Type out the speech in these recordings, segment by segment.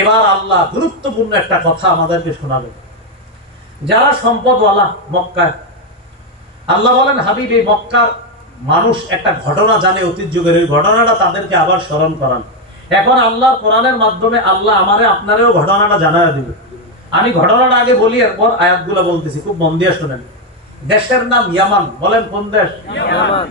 এবার আল্লাহ গুরুত্বপূর্ণ একটা কথা আমাদেরকে শোনাবেন। যারা সম্পদওয়ালা মক্কায়, আল্লাহ বলেন হাবিব এই মক্কার মানুষ একটা ঘটনা জানে অতীত যুগের, ওই ঘটনাটা তাদেরকে আবার স্মরণ করান। এখন আল্লাহর কোরআনের মাধ্যমে আল্লাহ আমারে আপনারেও ঘটনাটা জানায় দিবে। আমি ঘটনাটা আগে বলি, এরপর আয়াতগুলো বলতেছি, খুব মন দিয়ে শোনেন। দেশের নাম ইয়ামান। বলেন কোন দেশ? ইয়ামান।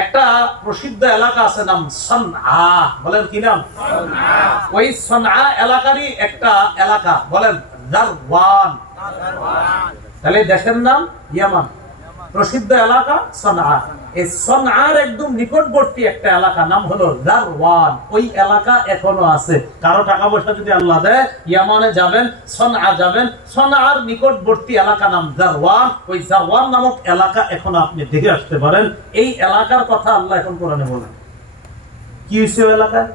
একটা প্রসিদ্ধ এলাকা আছে নাম সনআ। বলেন কি নাম? সনআ। ওই সনআ এলাকারই একটা এলাকা, বলেন জারওয়ান। তাহলে দেশের নাম ইয়ামান, প্রসিদ্ধ এলাকা সনআ। এই সনআর একদম নিকটবর্তী একটা এলাকা নাম হলো জারওয়ান। ওই এলাকা এখনো আছে। কারো টাকা পয়সা যদি আল্লাহ দেয়, ইয়ামানে যাবেন, সনআ যাবেন। সনআর নিকটবর্তী এলাকা নাম জারওয়ান। ওই জারওয়ান নামক এলাকা এখনো আপনি দেখে আসতে পারেন। এই এলাকার কথা আল্লাহ এখন কোরআনে বলেন। কি হয়েছে ওই এলাকায়?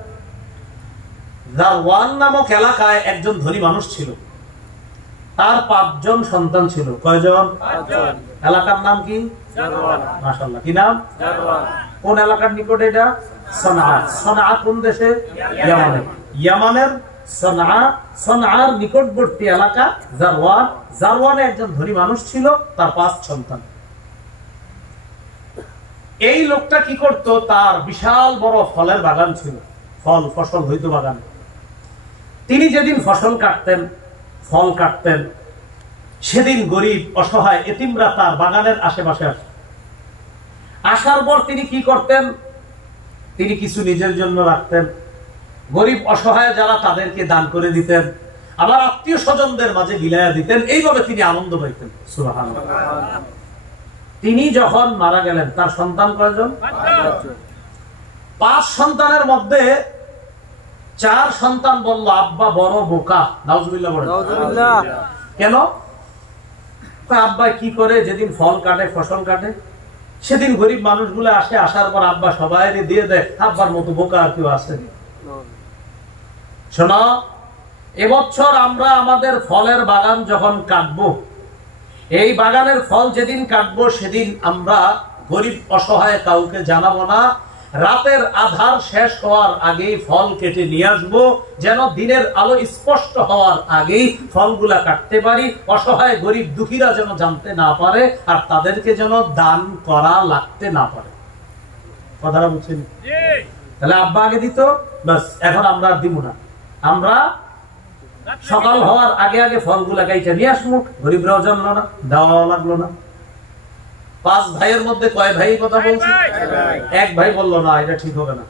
জারওয়ান নামক এলাকায় একজন ধনী মানুষ ছিল, তার 5 জন সন্তান ছিল। কয়জন? 5 জন। এলাকার নাম কি? জারওয়ান। মাশাআল্লাহ, কি নাম? জারওয়ান। কোন এলাকার নিকটে এটা? সনআ। সনআ কোন দেশে? ইয়ামানে। ইয়ামানের সনআ, সনআর নিকটবর্তী এলাকা জারওয়ান। জারওয়ানে একজন ধনী মানুষ ছিল, তার 5 সন্তান। এই লোকটা কি করত? তার বিশাল বড় ফলের বাগান ছিল, ফল ফসল হইতো বাগানে। তিনি যেদিন ফসল কাটতেন, ফল কাটতেন, সেদিন গরিব অসহায় এতিমরা তার বাগানের আশেপাশে আসে। আসার পর তিনি কি করতেন? তিনি কিছু নিজের জন্য রাখতেন, গরিব অসহায় যারা তাদেরকে দান করে দিতেন, আবার আত্মীয় স্বজনদের মাঝে বিলায়া দিতেন। এইভাবে তিনি আনন্দ পাইতেন। সুবহানাল্লাহ। তিনি যখন মারা গেলেন, তার সন্তান কয়জন? 5 সন্তানের মধ্যে 4 সন্তান বলল, আব্বা বড় বোকা। নাউজুবিল্লাহ বলেন। নাউজুবিল্লাহ। কেন? আব্বা কি করে? যেদিন ফল কাটে, ফসল কাটে, সেদিন গরিব মানুষগুলো আসে, আসার পর আব্বা সবাই দিয়ে দেয়। আব্বার মতো বোকা আর কেউ আসে? শোনো, এবছর আমরা আমাদের ফলের বাগান যখন কাটবো, এই বাগানের ফল যেদিন কাটবো, সেদিন আমরা গরিব অসহায় কাউকে জানাবো না। রাতের আধার শেষ হওয়ার আগেই ফল কেটে নিয়ে আসবো, যেন দিনের আলো স্পষ্ট হওয়ার আগেই ফলগুলা কাটতে পারি। অসহায় গরিব দুঃখীরা যেন জানতে না পারে, আর তাদেরকে যেন দান করা লাগতে না পারে। কথাটা বুঝছেন? তাহলে আব্বা আগে দিত, বাস এখন আমরা আর দিব না। আমরা সকাল হওয়ার আগে আগে ফলগুলা কাইটা নিয়ে আসবো, গরিবরাও জানলো না, দেওয়া লাগলো না। 5 ভাইয়ের মধ্যে কয় ভাই কথা বলছে? এক ভাই বললো না, এটা ঠিক হবে না।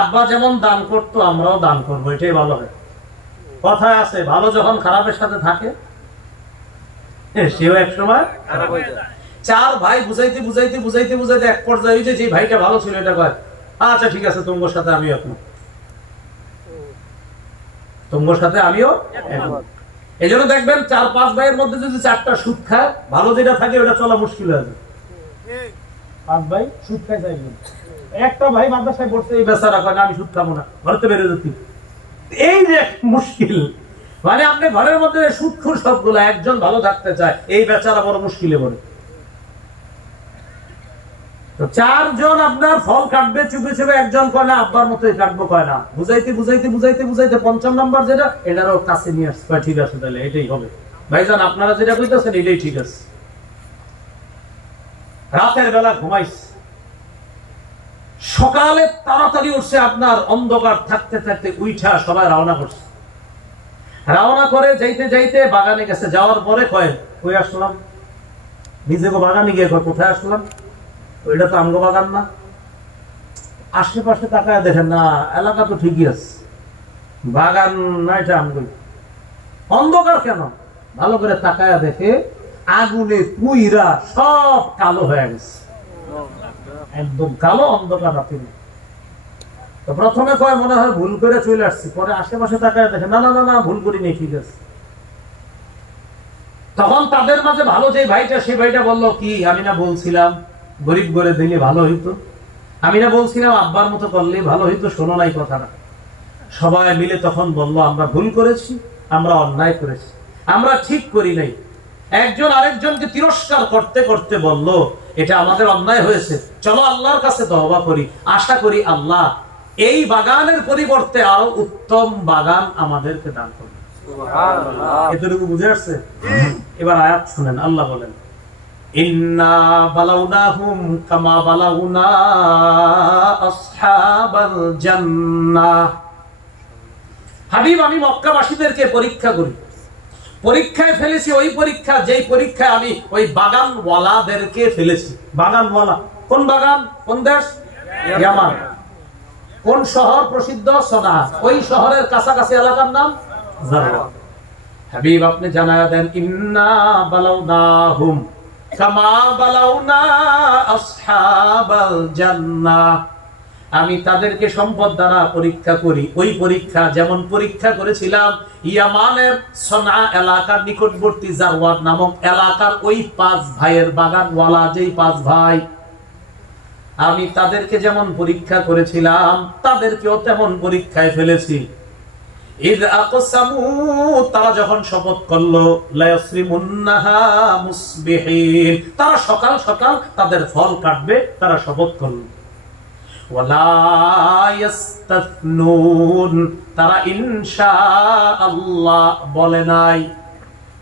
আব্বা যেমন দান করতো, আমরাও দান করবো, এটাই ভালো হয়। কথায় আছে, ভালো যখন খারাপের সাথে থাকে, সেও এক সময় খারাপ হয়ে যায়। 4 ভাই বুঝাইতে বুঝাইতে বুঝাইতে বুঝাইতে এক পর্যায়ে হয়েছে, যে ভাইটা ভালো ছিল এটা কয়, আচ্ছা ঠিক আছে, তোমার সাথে আমিও একমত, তোমার সাথে আমিও একমত। এই জন্য দেখবেন 4-5 ভাইয়ের মধ্যে যদি 4টা সুদ খায়, ভালো যেটা থাকে ওটা চলা মুশকিল হয়ে যায়। 5 ভাই সুদ খায় চাইবেন, একটা ভাই মাদ্রাসায় পড়ছে, এই বেচারা কয় না আমি সুদ খাবো না, ঘরেতে বেরো যেতে। এই যে মুশকিল, মানে আপনি ঘরের মধ্যে সুদখোর সবগুলো, একজন ভালো থাকতে চায়, এই বেচারা বড় মুশকিলে পড়ে। তো 4 জন আপনার ফল কাটবে চুপে চুপে, একজন কয় না আব্বার মতোই কাটবো, কয় না। বুঝাইতে বুঝাইতে বুঝাইতে বুঝাইতে 5ম নাম্বার যেটা, এটারও কাছে নিয়ে আসছে, কয় ঠিক আছে তাহলে এটাই হবে। ভাইজান আপনারা যেটা কইতেছেন এটাই ঠিক আছে। রাতের বেলা ঘুমাইছে, সকালে তাড়াতাড়ি উঠছে, আপনার অন্ধকার থাকতে থাকতে উইঠা সবাই রওনা করছে। রওনা করে যাইতে যাইতে বাগানে গেছে, যাওয়ার পরে কয় কই আসলাম, নিজেকে বাগানে গিয়ে কয় কোথায় আসলাম, ওইটা তো আমগো বাগান না। আশেপাশে তাকায় দেখেন না, এলাকা তো ঠিকই আছে, বাগান না, এটা আমগো। অন্ধকার কেন? ভালো করে তাকায় দেখে আগুনে পুইরা সব কালো হয়ে গেছে, একদম কালো অন্ধকার রাতে। তো প্রথমে কয় মনে হয় ভুল করে চলে আসছি, পরে আশেপাশে তাকায় দেখে না না না না ভুল করি নেই, ঠিক আছে। তখন তাদের মাঝে ভালো যে ভাইটা, সেই ভাইটা বললো কি, আমি না বলছিলাম গরিব করে দিলে ভালো হইতো, আমি না বলছিলাম আব্বার মতো করলে ভালো হইতো, শোনো নাই কথাটা। সবাই মিলে তখন বলল আমরা ভুল করেছি, আমরা অন্যায় করেছি, আমরা ঠিক করি নাই। একজন আরেকজনকে তিরস্কার করতে করতে বলল এটা আমাদের অন্যায় হয়েছে, চলো আল্লাহর কাছে তওবা করি, আশা করি আল্লাহ এই বাগানের পরিবর্তে আরো উত্তম বাগান আমাদেরকে দান করবে। এতটুকু বুঝে আসছে? এবার আয়াত শুনেন, আল্লাহ বলেন ইন্না বালাউনাহুম কামা বালাউনা আসহাবাল জান্নাহ। হাবিব, আমি মক্কাবাসীদেরকে পরীক্ষা করি, পরীক্ষায় ফেলেছি ওই পরীক্ষা যেই পরীক্ষায় আমি ওই বাগানওয়ালাদেরকে ফেলেছি। বাগানওয়ালা কোন বাগান, কোন দেশ? ইয়ামান। কোন শহর প্রসিদ্ধ? সনা। ওই শহরের কাছাকাছি এলাকার নাম জারওয়া। হাবিব, আপনি জানায়া দেন ইন্না বালাউনাহুম কামা বালাউনা আসহাবাল জান্নাহ। আমি তাদেরকে সম্পদ দ্বারা পরীক্ষা করি, ওই পরীক্ষা যেমন পরীক্ষা করেছিলাম ইয়ামানের সনা এলাকার নিকটবর্তী জারওয়াত নামক এলাকার ওই 5 ভাইয়ের বাগানওয়ালা, যেই 5 ভাই, আমি তাদেরকে যেমন পরীক্ষা করেছিলাম তাদেরকেও তেমন পরীক্ষায় ফেলেছি। ইয আকসামু, তারা যখন শপথ করলো, লা ইয়াসরিমুন্নাহা মুসবিহিন, তারা সকাল সকাল তাদের ফল কাটবে, তারা শপথ করলো। ওয়ালা ইস্তাসনুন, তারা ইনশাআল্লাহ বলে নাই।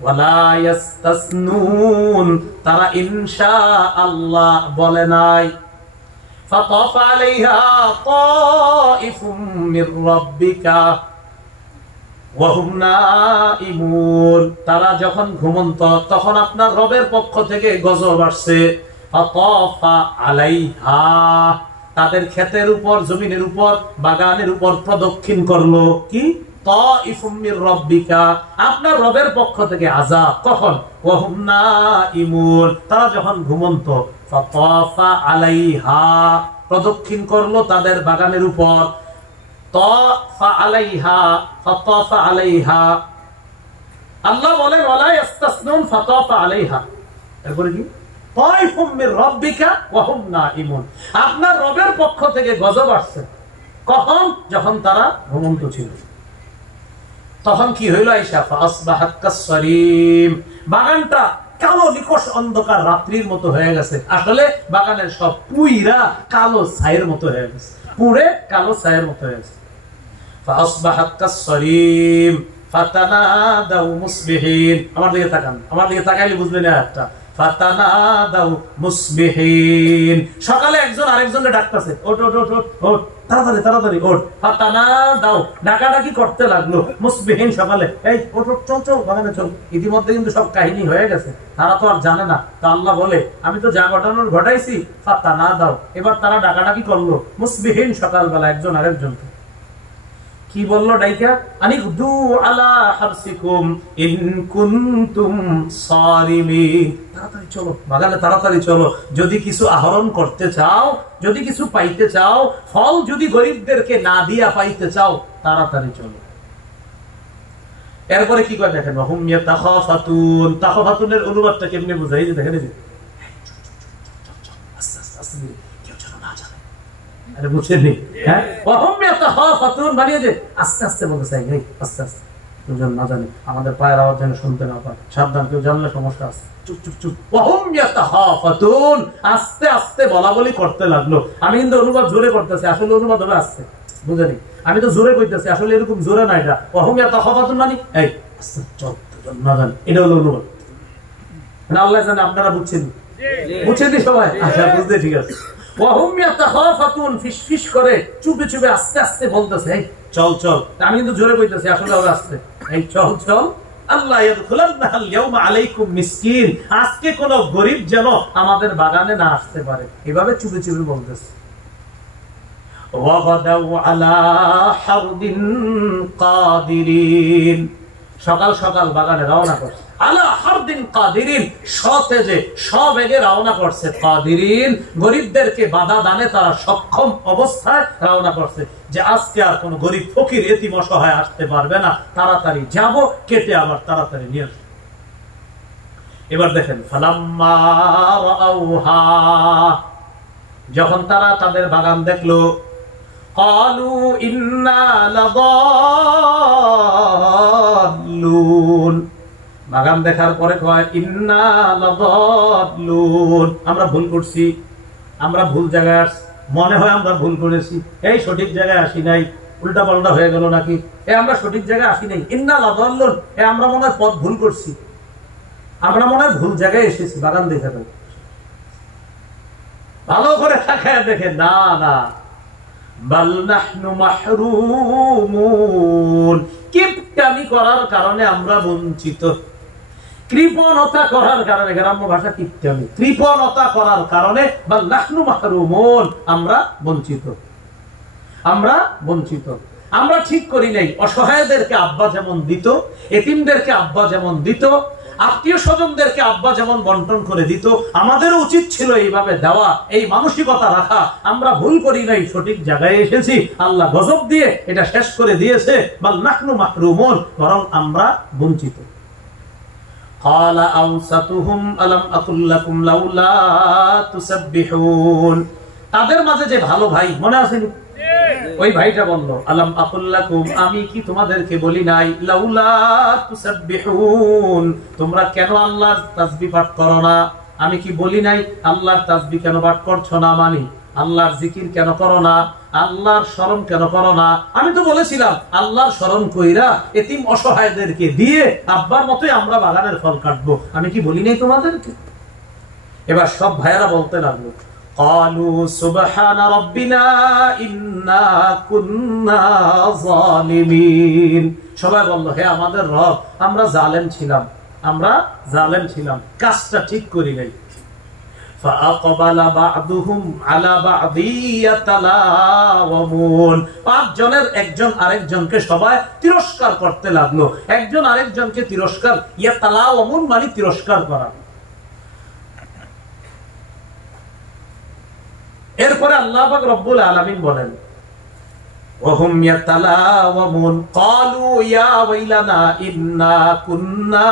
ওয়ালা ইস্তাসনুন, তারা ইনশাআল্লাহ বলে নাই। فطاف عليها طائف من ربك وهم نائمون, তারা যখন ঘুমন্ত তখন আপনার রবের পক্ষ থেকে গজব আসছে। فطاف عليها, তাদের ক্ষেতের উপর, জমিনের উপর, বাগানের উপর প্রদক্ষিণ করলো কি? তাইফুম মির রাব্বিকা, আপনার রবের পক্ষ থেকে আযাব। কখন? ওয়াহুম নাইমুন, তারা যখন ঘুমন্ত। ফাতাফা আলাইহা, প্রদক্ষিণ করলো তাদের বাগানের উপর। তাফা আলাইহা, ফাতাফা আলাইহা, আল্লাহ বলেন ওয়ালা ইস্তাসনুন ফাতাফা আলাইহা। এরপরে কি? তাইফুম মির রাব্বিকা ওয়াহুম নাইমুন, আপনার রবের পক্ষ থেকে গজব আসছে। কখন? যখন তারা ঘুমন্ত ছিল। তখন কি হইল? আয়েশা ফাসবাহাত কাসসারিম, বাগানটা কালো নিকষ অন্ধকার রাত্রির মতো হয়ে গেছে। আসলে বাগানের সব পুইরা কালো ছায়ের মতো হয়ে গেছে, পুরে কালো ছায়ের মতো হয়ে গেছে। ফাসবাহাত কাসসারিম ফাতানাদাউ মুসবিহিন, আমার দিকে তাকান, আমার দিকে তাকাইলে বুঝবেন আয়াতটা। ফাতানাদাউ মুসবিহিন, সকালে একজন আরেকজনকে ডাকতেছে, ওঠ ওঠ ওঠ ওঠ, তাড়াতাড়ি তাড়াতাড়ি ওঠ। ফাতানাদাউ, ডাকাডাকি করতে লাগলো। মুসবিহিন, সকালে, এই ওঠ ওঠ, চল চল, বাগানে চল। ইতিমধ্যে কিন্তু সব কাহিনী হয়ে গেছে, তারা তো আর জানে না। তো আল্লাহ বলে আমি তো যা ঘটানোর ঘটাইছি। ফাতানাদাউ, এবার তারা ডাকাডাকি করলো। মুসবিহিন, সকালবেলা একজন আরেকজনকে। কি বললো ডাইকা? আনিগদু আলা হারসিকুম ইন কুনতুম সারিমিন, তাড়াতাড়ি চলো বাগানে, তাড়াতাড়ি চলো। যদি কিছু আহরণ করতে চাও, যদি কিছু পাইতে চাও, ফল যদি গরিবদেরকে না দিয়া পাইতে চাও, তাড়াতাড়ি চলো। এরপরে কি করে দেখেন, হুম ইয়াতাখাফাতুন, তাখাফাতুনের অনুবাদটা কেমনে বুঝাই যে দেখেন, এই যে আস্তে আস্তে আস্তে, কেউ যেন না জানে। আরে বুঝছেন? হ্যাঁ, ওহুম ইয়াতাখাফাতুন মানে যে আস্তে আস্তে বলতে চাই, এই আস্তে আস্তে, কেউ যেন না জানে, আমাদের পায়ের আওয়াজ যেন শুনতে না পায়, সাবধান, কেউ জানলে সমস্যা আছে। চুপ চুপ চুপ। ওহুম ইয়াতাখাফাতুন, আস্তে আস্তে বলা বলি করতে লাগলো। আমি কিন্তু অনুবাদ জোরে করতেছি, আসলে অনুবাদ হবে আস্তে, বুঝলেন? আমি তো জোরে কইতেছি, আসলে এরকম জোরে না। এটা ওহুম ইয়াতাখাফাতুন মানে এই আস্তে চল, না জানে, এটা হলো অনুবাদ। আল্লাহ জানে, আপনারা বুঝছেন? বুঝছেন সবাই? আচ্ছা, বুঝতে ঠিক আছে। ওয়াহুম ইয়াতাখাফাতুন, ফিসফিস করে, চুপে চুপে আস্তে আস্তে বলতেছে, এই চল চল। আমি কিন্তু জোরে কইতেছি, আসলে হবে আস্তে, এই চল চল। আল্লাহ ইয়াদখুলান্নাল ইয়াউমা আলাইকুম মিসকিন, আজকে কোন গরিব যেন আমাদের বাগানে না আসতে পারে, এভাবে চুপে চুপে বলতেছে। ওয়াগাদাউ আলা হারদিন কাদিরিন, সকাল সকাল বাগানে রওনা করছে। আলা হারদিন কাদিরিন, সতেজে সবেগে রওনা করছে। কাদিরিন, গরিবদেরকে বাধা দানে তারা সক্ষম অবস্থায় রওনা করছে, যে আজকে আর কোন গরিব ফকির এতিম অসহায় আসতে পারবে না, তাড়াতাড়ি যাব, কেটে আবার তাড়াতাড়ি নিয়ে আসবে। এবার দেখেন, ফালাম্মা রাআউহা, যখন তারা তাদের বাগান দেখলো, ক্বালু ইন্না লাযাল্লুন, বাগান দেখার পরে কয় ইন্না লাযাল্লুন, আমরা ভুল করছি, আমরা ভুল জায়গায় আসছি। মনে হয় আমরা ভুল করেছি, এই সঠিক জায়গায় আসি নাই, উল্টা পাল্টা হয়ে গেল নাকি, আমরা সঠিক জায়গায় আসি নাই, ইন্না লাদাল্লুন, আমরা মনে হয় পথ ভুল করছি, আমরা মনে হয় ভুল জায়গায় এসেছি। বাগান দেখে দেন, ভালো করে তাকায় দেখে, না না, বাল নাহনু মাহরুমুন, কিপটামি করার কারণে আমরা বঞ্চিত, কৃপণতা করার কারণে, গ্রাম্য ভাষা কিপটামি, কৃপণতা করার কারণে বাল নাহনু মাহরুমুন, আমরা বঞ্চিত, আমরা বঞ্চিত। আমরা ঠিক করি নাই, অসহায়দেরকে আব্বা যেমন দিত, এতিমদেরকে আব্বা যেমন দিত, আত্মীয় স্বজনদেরকে আব্বা যেমন বন্টন করে দিত, আমাদেরও উচিত ছিল এইভাবে দেওয়া, এই মানসিকতা রাখা। আমরা ভুল করি নাই, সঠিক জায়গায় এসেছি, আল্লাহ গজব দিয়ে এটা শেষ করে দিয়েছে, বাল নাহনু মাহরুমুন, বরং আমরা বঞ্চিত। ক্বালা আওসাতুহুম আলাম আকুল লাকুম লাউলা তুসাব্বিহুন, তাদের মাঝে যে ভালো ভাই মনে আছে, ওই ভাইটা বলল, আলাম আকুল লাকুম, আমি কি তোমাদেরকে বলি নাই, লাউলা তুসাব্বিহুন, তোমরা কেন আল্লাহর তাসবিহ পাঠ করো না, আমি কি বলি নাই আল্লাহর তাসবিহ কেন পাঠ করছো না, মানে আল্লাহর জিকির কেন করো না, আল্লাহর স্মরণ কেন করো না। আমি তো বলেছিলাম আল্লাহর স্মরণ কইরা এতিম অসহায়দেরকে দিয়ে আব্বার মতোই আমরা বাগানের ফল কাটবো, আমি কি বলি নাই তোমাদেরকে। এবার সব ভাইয়ারা বলতে লাগলো, قالوا سبحان ربنا إنا كنا ظالمين, সবাই বলল, হে আমাদের রব, আমরা জালেম ছিলাম, আমরা জালেম ছিলাম, কাজটা ঠিক করি নাই। فأقبل بعضهم على بعض يتلاومون, পাঁচজনের একজন আরেকজনকে সবাই তিরস্কার করতে লাগলো, একজন আরেকজনকে তিরস্কার, ইয়াতালাওমুন মানে তিরস্কার করা। এরপরে আল্লাহ পাক রব্বুল আলামিন বলেন, ওয়াহুম ইয়াতালাওমুন ক্বালু ইয়া ওয়াইলানা ইন্না কুন্না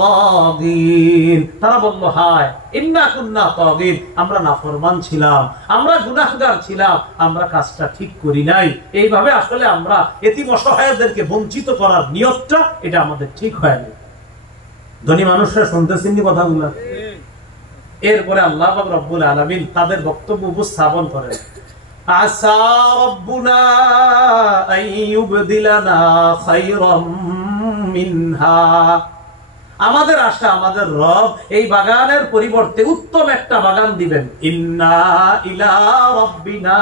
তাগীন, তারা বলল, হায়, ইন্না কুন্না তাগীন, আমরা নাফরমান ছিলাম, আমরা গুনাহগার ছিলাম, আমরা কাজটা ঠিক করি নাই। এইভাবে আসলে আমরা এতিম অসহায়দেরকে বঞ্চিত করার নিয়তটা, এটা আমাদের ঠিক হয়নি। ধনী মানুষরা শুনতেছেন কথাগুলো। এরপরে আল্লাহ পাক রব্বুল আলামিন তাদের বক্তব্য উপস্থাপন করেন, আসা রাব্বুনা আইয়ুবদিলানা খায়রাম মিনহা, আমাদের আশা, আমাদের রব এই বাগানের পরিবর্তে উত্তম একটা বাগান দিবেন। ইন্না ইলা রাব্বিনা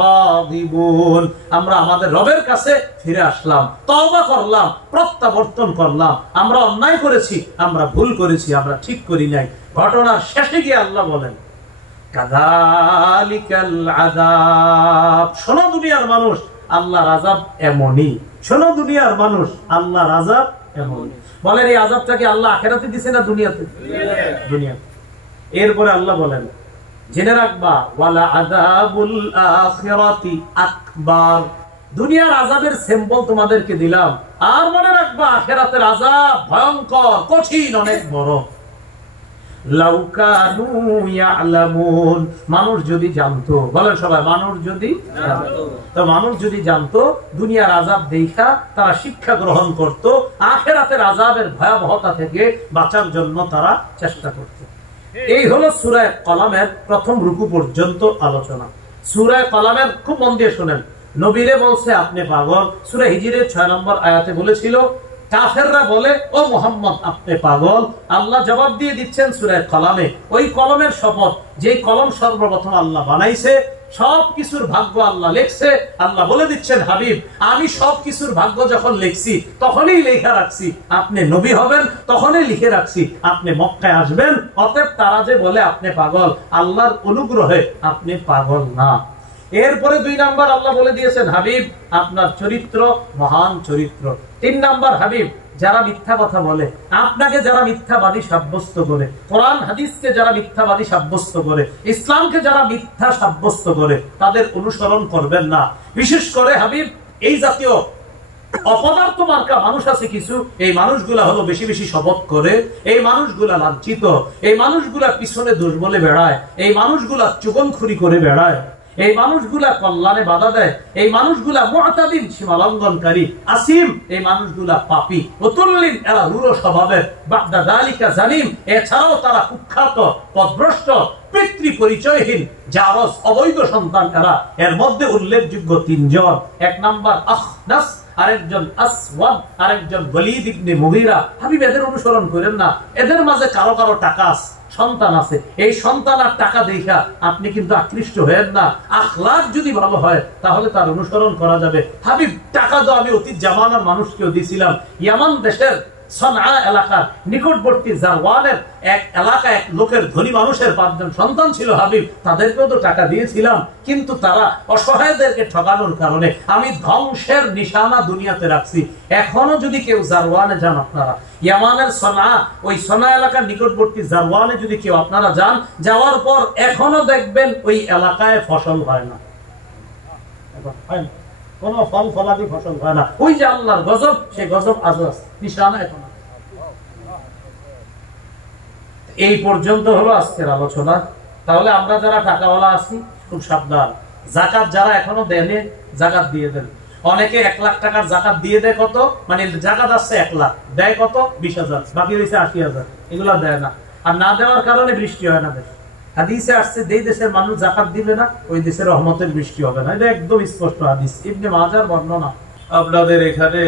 রাগিবুন, আমরা আমাদের রবের কাছে ফিরে আসলাম, তওবা করলাম, প্রত্যাবর্তন করলাম, আমরা অন্যায় করেছি, আমরা ভুল করেছি, আমরা ঠিক করি নাই। ঘটনার শেষে গিয়ে আল্লাহ বলেন, কাযালিকাল আযাব, শোনো দুনিয়ার মানুষ, আল্লাহর আযাব এমনই, শোনো দুনিয়ার মানুষ, আল্লাহর আযাব এমনই। বলেন, এই আযাবটাকে আল্লাহ আখিরাতে দিছে না দুনিয়াতে? দুনিয়াতে। এরপরে আল্লাহ বলেন, জেনে রাখবা, ওয়ালা আযাবুল আখিরাতি আকবার, দুনিয়ার আযাবের স্যাম্পল তোমাদেরকে দিলাম, আর মনে রাখবা আখিরাতের আযাব ভয়ঙ্কর, কঠিন, অনেক বড়। লাউ কানু ইয়ালামুন, মানুষ যদি জানতো, বলেন সবাই, মানুষ যদি জানতো, তো মানুষ যদি জানতো দুনিয়ার আযাব দেখা তারা শিক্ষা গ্রহণ করত, আখিরাতের আযাবের ভয়াবহতা থেকে বাঁচার জন্য তারা চেষ্টা করত। এই হলো সূরা কলামের প্রথম রুকু পর্যন্ত আলোচনা। সূরা কলামের খুব মন দিয়ে শুনেন, নবীরে বলছে আপনি পাগল। সূরা হিজরের 6 নম্বর আয়াতে বলেছিল, কাফেররা বলে, ও মুহাম্মদ আপনি পাগল। আল্লাহ জবাব দিয়ে দিচ্ছেন সূরা কলামে, ওই কলমের শপথ, যে কলম সর্বপ্রথম আল্লাহ বানাইছে, সবকিছুর ভাগ্য আল্লাহ লেখছে। আল্লাহ বলে দিচ্ছেন, হাবিব, আমি সবকিছুর ভাগ্য যখন লিখছি তখনই লেখা রাখছি আপনি নবী হবেন, তখনই লিখে রাখছি আপনি মক্কায় আসবেন। অতএব তারা যে বলে আপনি পাগল, আল্লাহর অনুগ্রহে আপনি পাগল না। এরপরে 2 নাম্বার আল্লাহ বলে দিয়েছেন, হাবিব আপনার চরিত্র মহান চরিত্র। 3 নাম্বার, হাবিব যারা মিথ্যা কথা বলে, আপনাকে যারা মিথ্যাবাদী সাব্যস্ত করে, কোরআন হাদিসকে যারা মিথ্যাবাদী সাব্যস্ত করে, ইসলামকে যারা মিথ্যা সাব্যস্ত করে, তাদের অনুসরণ করবেন না। বিশেষ করে হাবিব এই জাতীয় অপদার্থ মার্কা মানুষ আছে কিছু, এই মানুষগুলা হলো বেশি বেশি শপথ করে, এই মানুষগুলা লাঞ্ছিত, এই মানুষগুলা পিছনে দোষ বলে বেড়ায়, এই মানুষগুলা চুগলখুরি করে বেড়ায়, এই মানুষগুলা কল্যাণে বাধা দেয়, এই মানুষগুলা মুআতাদিন সীমা লঙ্ঘনকারী, আসিম এই মানুষগুলা পাপী, মুতুল্লিন এরা রূঢ় স্বভাবের, বাদা যালিকা জালিম এছাড়াও তারা কুখ্যাত, পথভ্রষ্ট, পিতৃ পরিচয়হীন, জারজ অবৈধ সন্তান এরা। এর মধ্যে উল্লেখযোগ্য তিনজন। এক নাম্বার আখনাস, আরেকজন আসওয়াদ, আরেকজন ওয়ালিদ ইবনে মুগীরা। হাবিব এদের অনুসরণ করেন না। এদের মাঝে কারো কারো টাকা আছে, সন্তান আছে, এই সন্তান আর টাকা দেখা আপনি কিন্তু আকৃষ্ট হয়েন না। আখলাক যদি ভালো হয় তাহলে তার অনুসরণ করা যাবে। হাবিব টাকা তো আমি অতীত জামানার মানুষকেও দিয়েছিলাম। ইয়ামান দেশের সনআ এলাকার নিকটবর্তী জারওয়ানের এক এলাকায় এক লোকের ধনী মানুষের 5 জন সন্তান ছিল হাবিব, তাদেরকেও তো টাকা দিয়েছিলাম, কিন্তু তারা অসহায়দেরকে ঠকানোর কারণে আমি ধ্বংসের নিশানা দুনিয়াতে রাখছি। এখনো যদি কেউ জারওয়ানে যান, আপনারা ইয়ামানের সনআ, ওই সনআ এলাকার নিকটবর্তী জারওয়ানে যদি কেউ আপনারা যান, যাওয়ার পর এখনো দেখবেন ওই এলাকায় ফসল হয় না, কোন ফল ফলাদি ফসল হয় না। ওই যে আল্লাহর গজব, সেই গজব আজও আছে, নিশানা এখন। এই পর্যন্ত হলো আজকের আলোচনা। তাহলে আমরা যারা টাকাওয়ালা আছি খুব সাবধান। যাকাত যারা এখনো দেনে, যাকাত দিয়ে দেন। অনেকে 1 লাখ টাকার যাকাত দিয়ে দেয়, কত মানে যাকাত আসছে 1 লাখ, দেয় কত 20,000, বাকি রয়েছে 80,000, এগুলা দেয় না। আর না দেওয়ার কারণে বৃষ্টি হয় না দেশে। হাদিসে আসছে যেই দেশের মানুষ যাকাত দিবে না, ওই দেশের রহমতের বৃষ্টি হবে না। এটা একদম স্পষ্ট হাদিস, ইবনে মাজার বর্ণনা। আপনাদের এখানে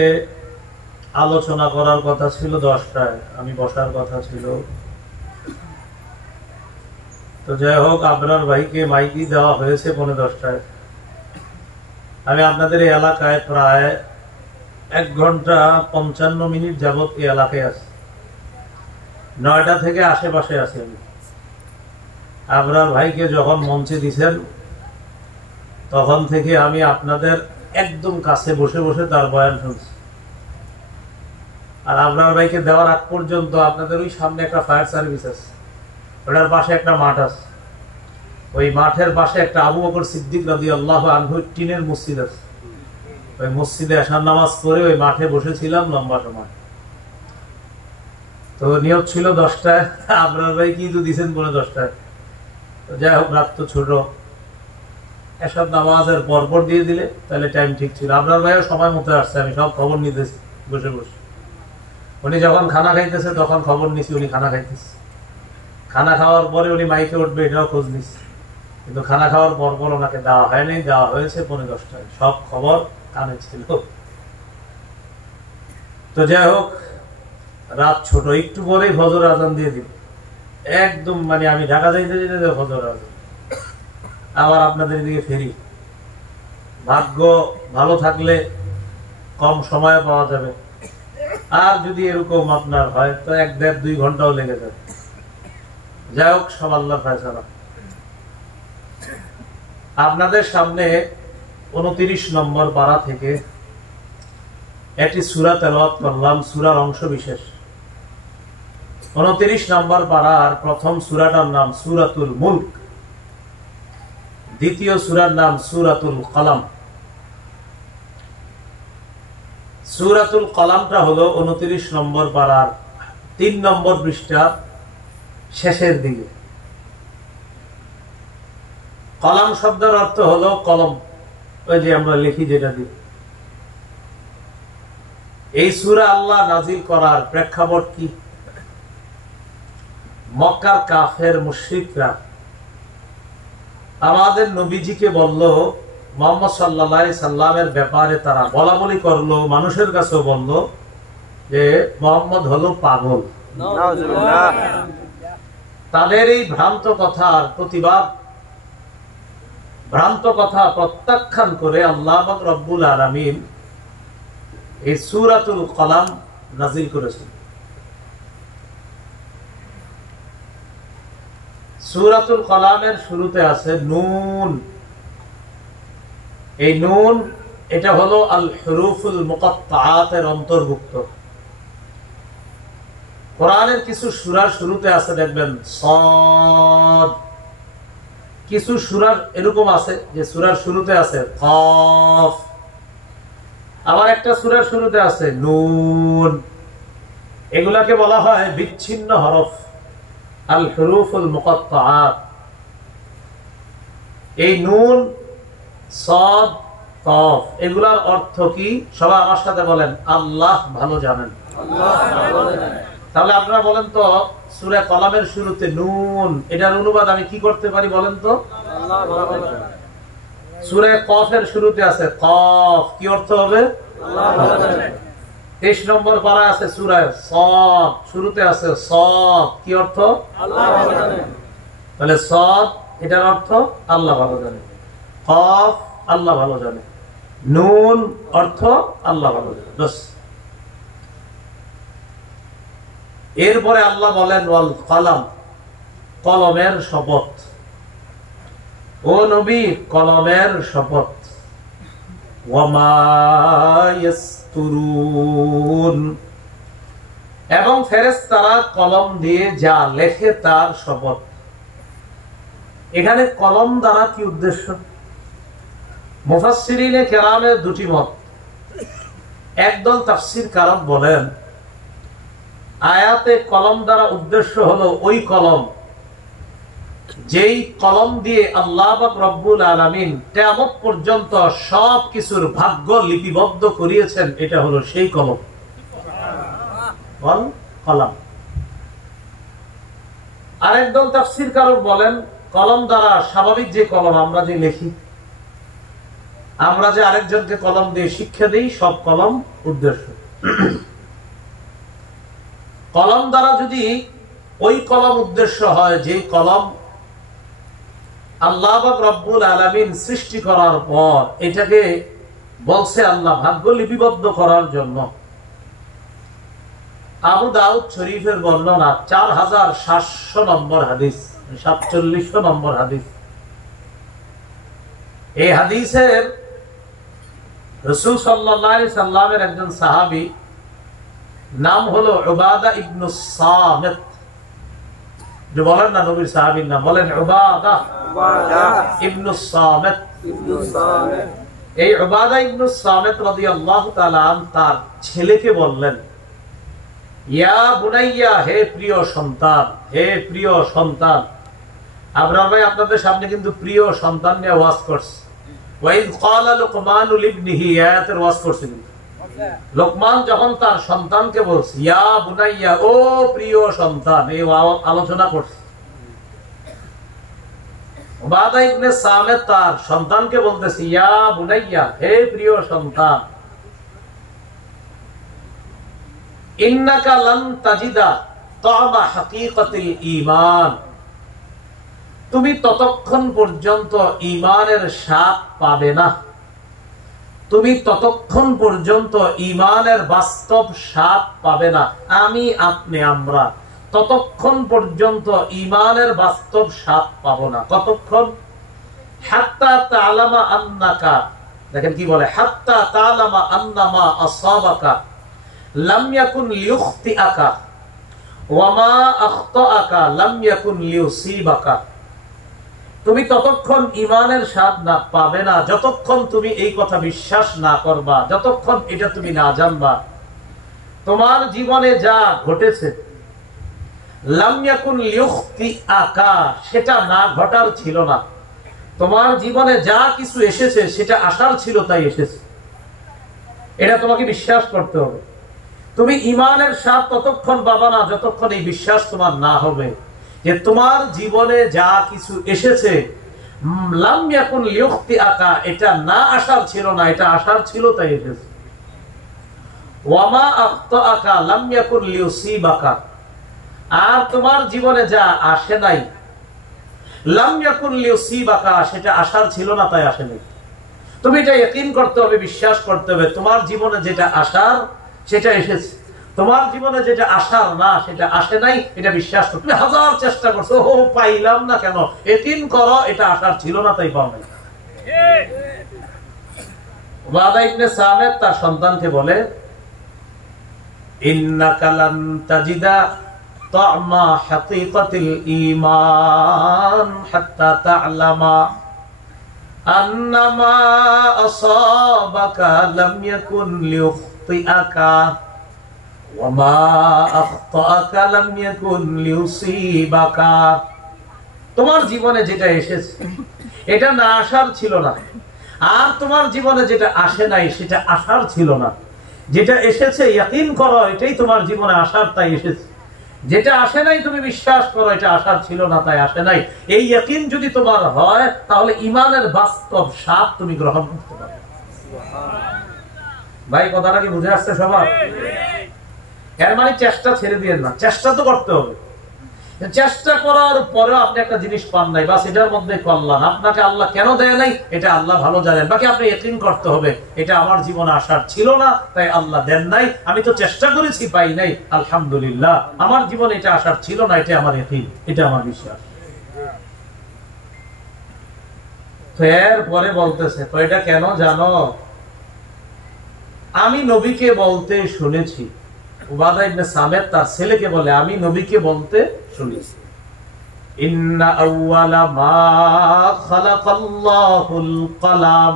আলোচনা করার কথা ছিল 10টায়, আমি বসার কথা ছিল। তো যাই হোক, আপনার ভাইকে মাইকি দেওয়া হয়েছে 10:45। আমি আপনাদের এই এলাকায় প্রায় 1 ঘন্টা 55 মিনিট যাবত এই এলাকায় আছি। 9টা থেকে আশেপাশে আছি আমি। আপনার ভাইকে যখন মঞ্চে দিছেন তখন থেকে আমি আপনাদের একদম কাছে বসে বসে তার বয়ান শুনছি। আর আপনার ভাইকে দেওয়ার আগ পর্যন্ত আপনাদের ওই সামনে একটা ফায়ার সার্ভিস আছে, ওটার পাশে একটা মাঠ আছে, ওই মাঠের পাশে একটা আবু বকর সিদ্দিক রাদিয়াল্লাহু আনহু টিনের মসজিদ আছে। ওই মসজিদে এশার নামাজ পড়ে ওই মাঠে বসেছিলাম লম্বা সময়। তো নিয়ত ছিল 10টায়, আপনার ভাই কিন্তু দিচ্ছেন 10:45। যাই হোক, রাত তো ছোট, এসব নামাজের পরপর দিয়ে দিলে তাহলে টাইম ঠিক ছিল। আপনার ভাইও সময় মতো আসছে, আমি সব খবর নিতেছি বসে বসে। উনি যখন খানা খাইতেছে তখন খবর নিছি উনি খানা খাইতেছে, খানা খাওয়ার পরে উনি মাইকে উঠবে এটাও খোঁজ নিচ্ছে, কিন্তু খানা খাওয়ার পরপর ওনাকে দেওয়া হয়নি, দেওয়া হয়েছে 10:45। সব খবর কানে ছিল। তো যাই হোক, রাত ছোট, একটু পরেই ফজর আজান দিয়ে দিল একদম। মানে আমি ঢাকা যাইতে যেতে ফজর আজান, আবার আপনাদের দিকে ফেরি। ভাগ্য ভালো থাকলে কম সময়ে পাওয়া যাবে, আর যদি এরকম আপনার হয় তো 1, 1.5, 2 ঘন্টাও লেগে যাবে। যাই হোক, সব আল্লাহর ফয়সালা। আপনাদের সামনে 29 নম্বর পারা থেকে একটি সূরা তেলাওয়াত করলাম, সূরার অংশ বিশেষ। 29 নম্বর পারার প্রথম সূরাটার নাম সূরাতুল মুলক, দ্বিতীয় সূরার নাম সূরাতুল কলম। সূরাতুল কলমটা হলো 29 নম্বর পারার 3 নম্বর পৃষ্ঠার শেষের দিকে। কলম শব্দের অর্থ হলো কলম, ওই যে আমরা লিখি যেটা দিই। এই সূরা আল্লাহ নাজিল করার প্রেক্ষাপট কি? মক্কার কাফের মুশরিকরা আমাদের নবীজিকে বলল, মুহাম্মদ সাল্লাল্লাহু আলাইহি সাল্লামের ব্যাপারে তারা বলা বলি করলো, মানুষের কাছেও বলল যে মুহাম্মদ হলো পাগল। তাদের এই ভ্রান্ত কথার প্রতিবাদ, ভ্রান্ত কথা প্রত্যাখ্যান করে আল্লাহ পাক রব্বুল আলামিন এই সূরাতুল কলম নাজিল করেছেন। সূরাতুল কলমের শুরুতে আছে নুন। এই নুন এটা হলো আল হুরুফুল মুকাত্তাআতের অন্তর্ভুক্ত। কোরআনের কিছু সূরার শুরুতে আছে দেখবেন সাদ, কিছু সূরার এরকম আছে যে সূরার শুরুতে আছে কাফ, আবার একটা সূরার শুরুতে আছে নুন। এগুলাকে বলা হয় বিচ্ছিন্ন হরফ, আল হুরুফুল মুকাত্তাআত। এই নুন সদ, কফ, এগুলার অর্থ কি? সবাই আমার সাথে বলেন, আল্লাহ ভালো জানেন। তাহলে আপনারা বলেন তো, সূরা কলামের শুরুতে নুন, এটার অনুবাদ আমি কি করতে পারি বলেন তো? সূরা কফের শুরুতে আছে কফ, কি অর্থ হবে? 23 নম্বর পারা আছে সূরা সদ, শুরুতে আছে সদ, কি অর্থ? তাহলে সদ, এটার অর্থ আল্লাহ ভালো জানে। কফ, আল্লাহ ভালো জানে। নুন, অর্থ আল্লাহ ভালো জানে। বাস। এরপরে আল্লাহ বলেন ওয়াল কলম, কলমের শপথ। ও নবী, কলমের শপথ। ওয়ামা ইয়াসতুরুন, এবং ফেরেশতারা কলম দিয়ে যা লেখে তার শপথ। এখানে কলম দ্বারা কি উদ্দেশ্য? মুফাসসিরিনে কেরামের দুটি মত। একদল তাফসীর কারক বলেন, আয়াতে কলম দ্বারা উদ্দেশ্য হলো ওই কলম যেই কলম দিয়ে আল্লাহ পাক রব্বুল আলামিন কিয়ামত পর্যন্ত সব কিছুর ভাগ্য লিপিবদ্ধ করিয়েছেন, এটা হলো সেই কলম। কলম। আরেকদল তাফসীর কারক বলেন, কলম দ্বারা স্বাভাবিক যে কলম আমরা যে লিখি, আমরা যে আরেকজনকে কলম দিয়ে শিক্ষা দিই, সব কলম উদ্দেশ্য। কলম দ্বারা যদি ওই কলম উদ্দেশ্য হয় যে কলম আল্লাহ পাক রব্বুল আলামিন সৃষ্টি করার পর এটাকে বলছে আল্লাহ ভাগ্য লিপিবদ্ধ করার জন্য। আবু দাউদ শরীফের বর্ণনা 4700 নম্বর হাদিস, 47 নম্বর হাদিস। এই হাদিসের রাসূল সাল্লাল্লাহু আলাইহি সাল্লামের একজন সাহাবী নাম হলো উবাদা ইবনে সামিত। যে বলেন না নবীর সাহাবীর নাম, বলেন উবাদা ইবনে সামিত। এই উবাদা ইবনে সামিত রাদিয়াল্লাহু তাআলা আনহু তার ছেলেকে বললেন, ইয়া বুনাইয়া, হে প্রিয় সন্তান, হে প্রিয় সন্তান। আবরার ভাই আপনাদের সামনে কিন্তু প্রিয় সন্তান নিয়ে ওয়াজ করছে। ওয়াইদ ক্বালা লুকমানু লিবনিহি, আয়াতের ওয়াজ করছে। লোকমান যখন তার সন্তানকে বলছে ইয়া বুনাইয়া, ও প্রিয় সন্তান, এই আলোচনা করছে। উবাদা ইবনে সামিত তার সন্তানকে বলতেছে ইয়া বুনাইয়া, হে প্রিয় সন্তান, ইন্নাকা লান তাজিদা তা'মা হাকীকাতিল ঈমান, তুমি ততক্ষণ পর্যন্ত ঈমানের স্বাদ পাবে না, তুমি ততক্ষণ পর্যন্ত ঈমানের বাস্তব স্বাদ পাবে না। আমি, আপনি, আমরা ততক্ষণ পর্যন্ত ঈমানের বাস্তব স্বাদ পাবো না। কতক্ষণ? হাত্তা তা'লামা আন্নাকা, দেখেন কি বলে, হাত্তা তা'লামা আন্নামা আসাবাকা লাম ইয়াকুন লিয়ুখতিআকা ওয়া মা আখতাআকা লাম ইয়াকুন লিয়ুসিবাকা। তুমি ততক্ষণ ঈমানের স্বাদ না পাবে না যতক্ষণ তুমি এই কথা বিশ্বাস না করবা, যতক্ষণ এটা তুমি না জানবা তোমার জীবনে যা ঘটেছে লাম ইয়াকুন লিয়ুখতিআকা, সেটা না ঘটার ছিল না। তোমার জীবনে যা কিছু এসেছে সেটা আসার ছিল তাই এসেছে, এটা তোমাকে বিশ্বাস করতে হবে। তুমি ঈমানের স্বাদ ততক্ষণ পাবা না যতক্ষণ এই বিশ্বাস তোমার না হবে যে তোমার জীবনে যা কিছু এসেছে লাম ইয়াকুন লিয়ুখতিআকা, এটা না আসার ছিল না, এটা আসার ছিল তাই এসেছে। ওয়া মা আখতাআকা লাম ইয়াকুন লিয়ুসিবাকা, আর তোমার জীবনে যা আসে নাই লাম ইয়াকুন লিয়ুসিবাকা, সেটা আসার ছিল না তাই আসে নাই। তুমি এটা ইয়াকিন করতে হবে, বিশ্বাস করতে হবে তোমার জীবনে যেটা আসার সেটা এসেছে, তোমার জীবনে যেটা আসার না সেটা আসে নাই, এটা বিশ্বাস করো। তুমি হাজার চেষ্টা করছো, ও পাইলাম না কেন, ইয়াকিন করো এটা আসার ছিল না তাই পাও নাই। উবাদা ইবনে সামিত তার সন্তানকে বলে ইন্নাকা লান তাজিদা তা'মা হাকীকাতিল ঈমান হাত্তা তা'লামা আন্নামা আসাবাকা লাম ইয়াকুন লিয়ুখতিআকা ওয়া মা আখতাআকা লাম ইয়াকুন লিয়ুসিবাকা। তোমার জীবনে যেটা এসেছে এটা না আসার ছিল না, আর তোমার জীবনে যেটা আসে নাই সেটা আসার ছিল না, যেটা এসেছে ইয়াকিন করো এটাই তোমার জীবনে আসার তাই এসেছে, যেটা আসে নাই তুমি বিশ্বাস করো এটা আসার ছিল না তাই আসে নাই। এই ইয়াকিন যদি তোমার হয় তাহলে ঈমানের বাস্তব স্বাদ তুমি গ্রহণ করতে পারবে। ভাই কথাটা কি বুঝে আসছে সবার? এর মানে চেষ্টা ছেড়ে দিয়ে না, চেষ্টা তো করতে হবে। চেষ্টা করার পরেও আপনি একটা জিনিস পান নাই, বাস এটার মধ্যে কল্যাণ। আপনাকে আল্লাহ কেন দেয় নাই এটা আল্লাহ ভালো জানেন, বাকি আপনি ইয়াকিন করতে হবে এটা আমার জীবনে আসার ছিল না তাই আল্লাহ দেন নাই, আমি তো চেষ্টা করেছি পাই নাই, আলহামদুলিল্লাহ আমার জীবনে এটা আসার ছিল না, এটা আমার ইয়াকিন, এটা আমার বিশ্বাস। তো এরপরে বলতেছে তো এটা কেন জানো? আমি নবীকে বলতে শুনেছি। উবাদা ইবনে সামিত তার ছেলেকে বলে আমি নবীকে বলতে শুনেছি, ইন্না আউওয়ালা মা খালাকাল্লাহুল কলাম,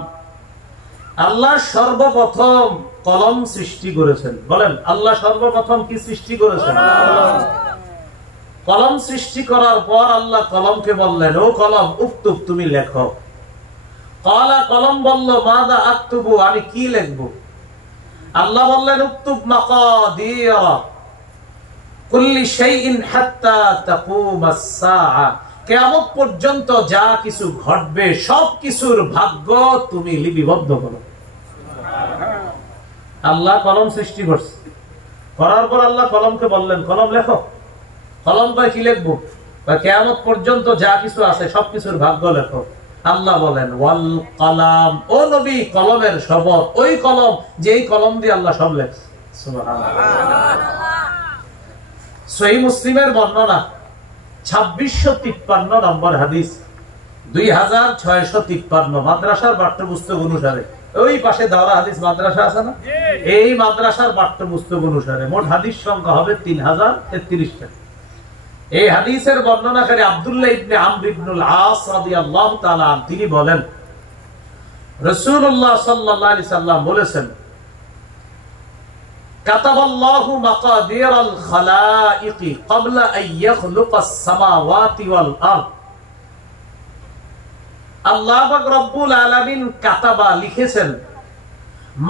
আল্লাহ সর্বপ্রথম কলম সৃষ্টি করেছেন। বলেন আল্লাহ সর্বপ্রথম কি সৃষ্টি করেছেন? কলম সৃষ্টি করার পর আল্লাহ কলমকে বললেন ও কলম উক্তুব, তুমি লেখো। ক্বালা, কলম বলল মাযা আকতুবু, আমি কি লিখবো? আল্লাহ বললেন উক্তুব মাকাদিরা কুল্লি শাইইন হাত্তা তাকুমাস সাআ, কিয়ামত পর্যন্ত যা কিছু ঘটবে সব কিছুর ভাগ্য তুমি লিপিবদ্ধ করো। আল্লাহ কলম সৃষ্টি করছে, করার পর আল্লাহ কলমকে বললেন কলম লেখো। কলম কয় কি লিখবো? কিয়ামত পর্যন্ত যা কিছু আছে সবকিছুর ভাগ্য লেখো। আল্লাহ বলেন ওয়াল কলাম, ও নবী কলমের শপথ, ওই কলম যেই কলম দিয়ে আল্লাহ সব লেখছে। সুবহানাল্লাহ। সহিহ মুসলিমের বর্ণনা 2653 নম্বর হাদিস, 2653 মাদ্রাসার পাঠ্যপুস্তক অনুসারে, ওই পাশে দাওরা হাদিস মাদ্রাসা আছে না, এই মাদ্রাসার পাঠ্যপুস্তক অনুসারে মোট হাদিস সংখ্যা হবে 3033টা। এই হাদিসের বর্ণনাকারী আব্দুল্লাহ ইবনে আমর ইবনুল আস রাদিয়াল্লাহু তাআলা আনহু, তিনি বলেন রাসূলুল্লাহ সাল্লাল্লাহু আলাইহি সাল্লাম বলেছেন কাতাবাল্লাহু মাকাদিরাল খালাইকি ক্বাবলা আন ইয়াখলুকাস সামাওয়াতি ওয়াল আরদ, আল্লাহ পাক রব্বুল আলামিন কাতাবা লিখেছেন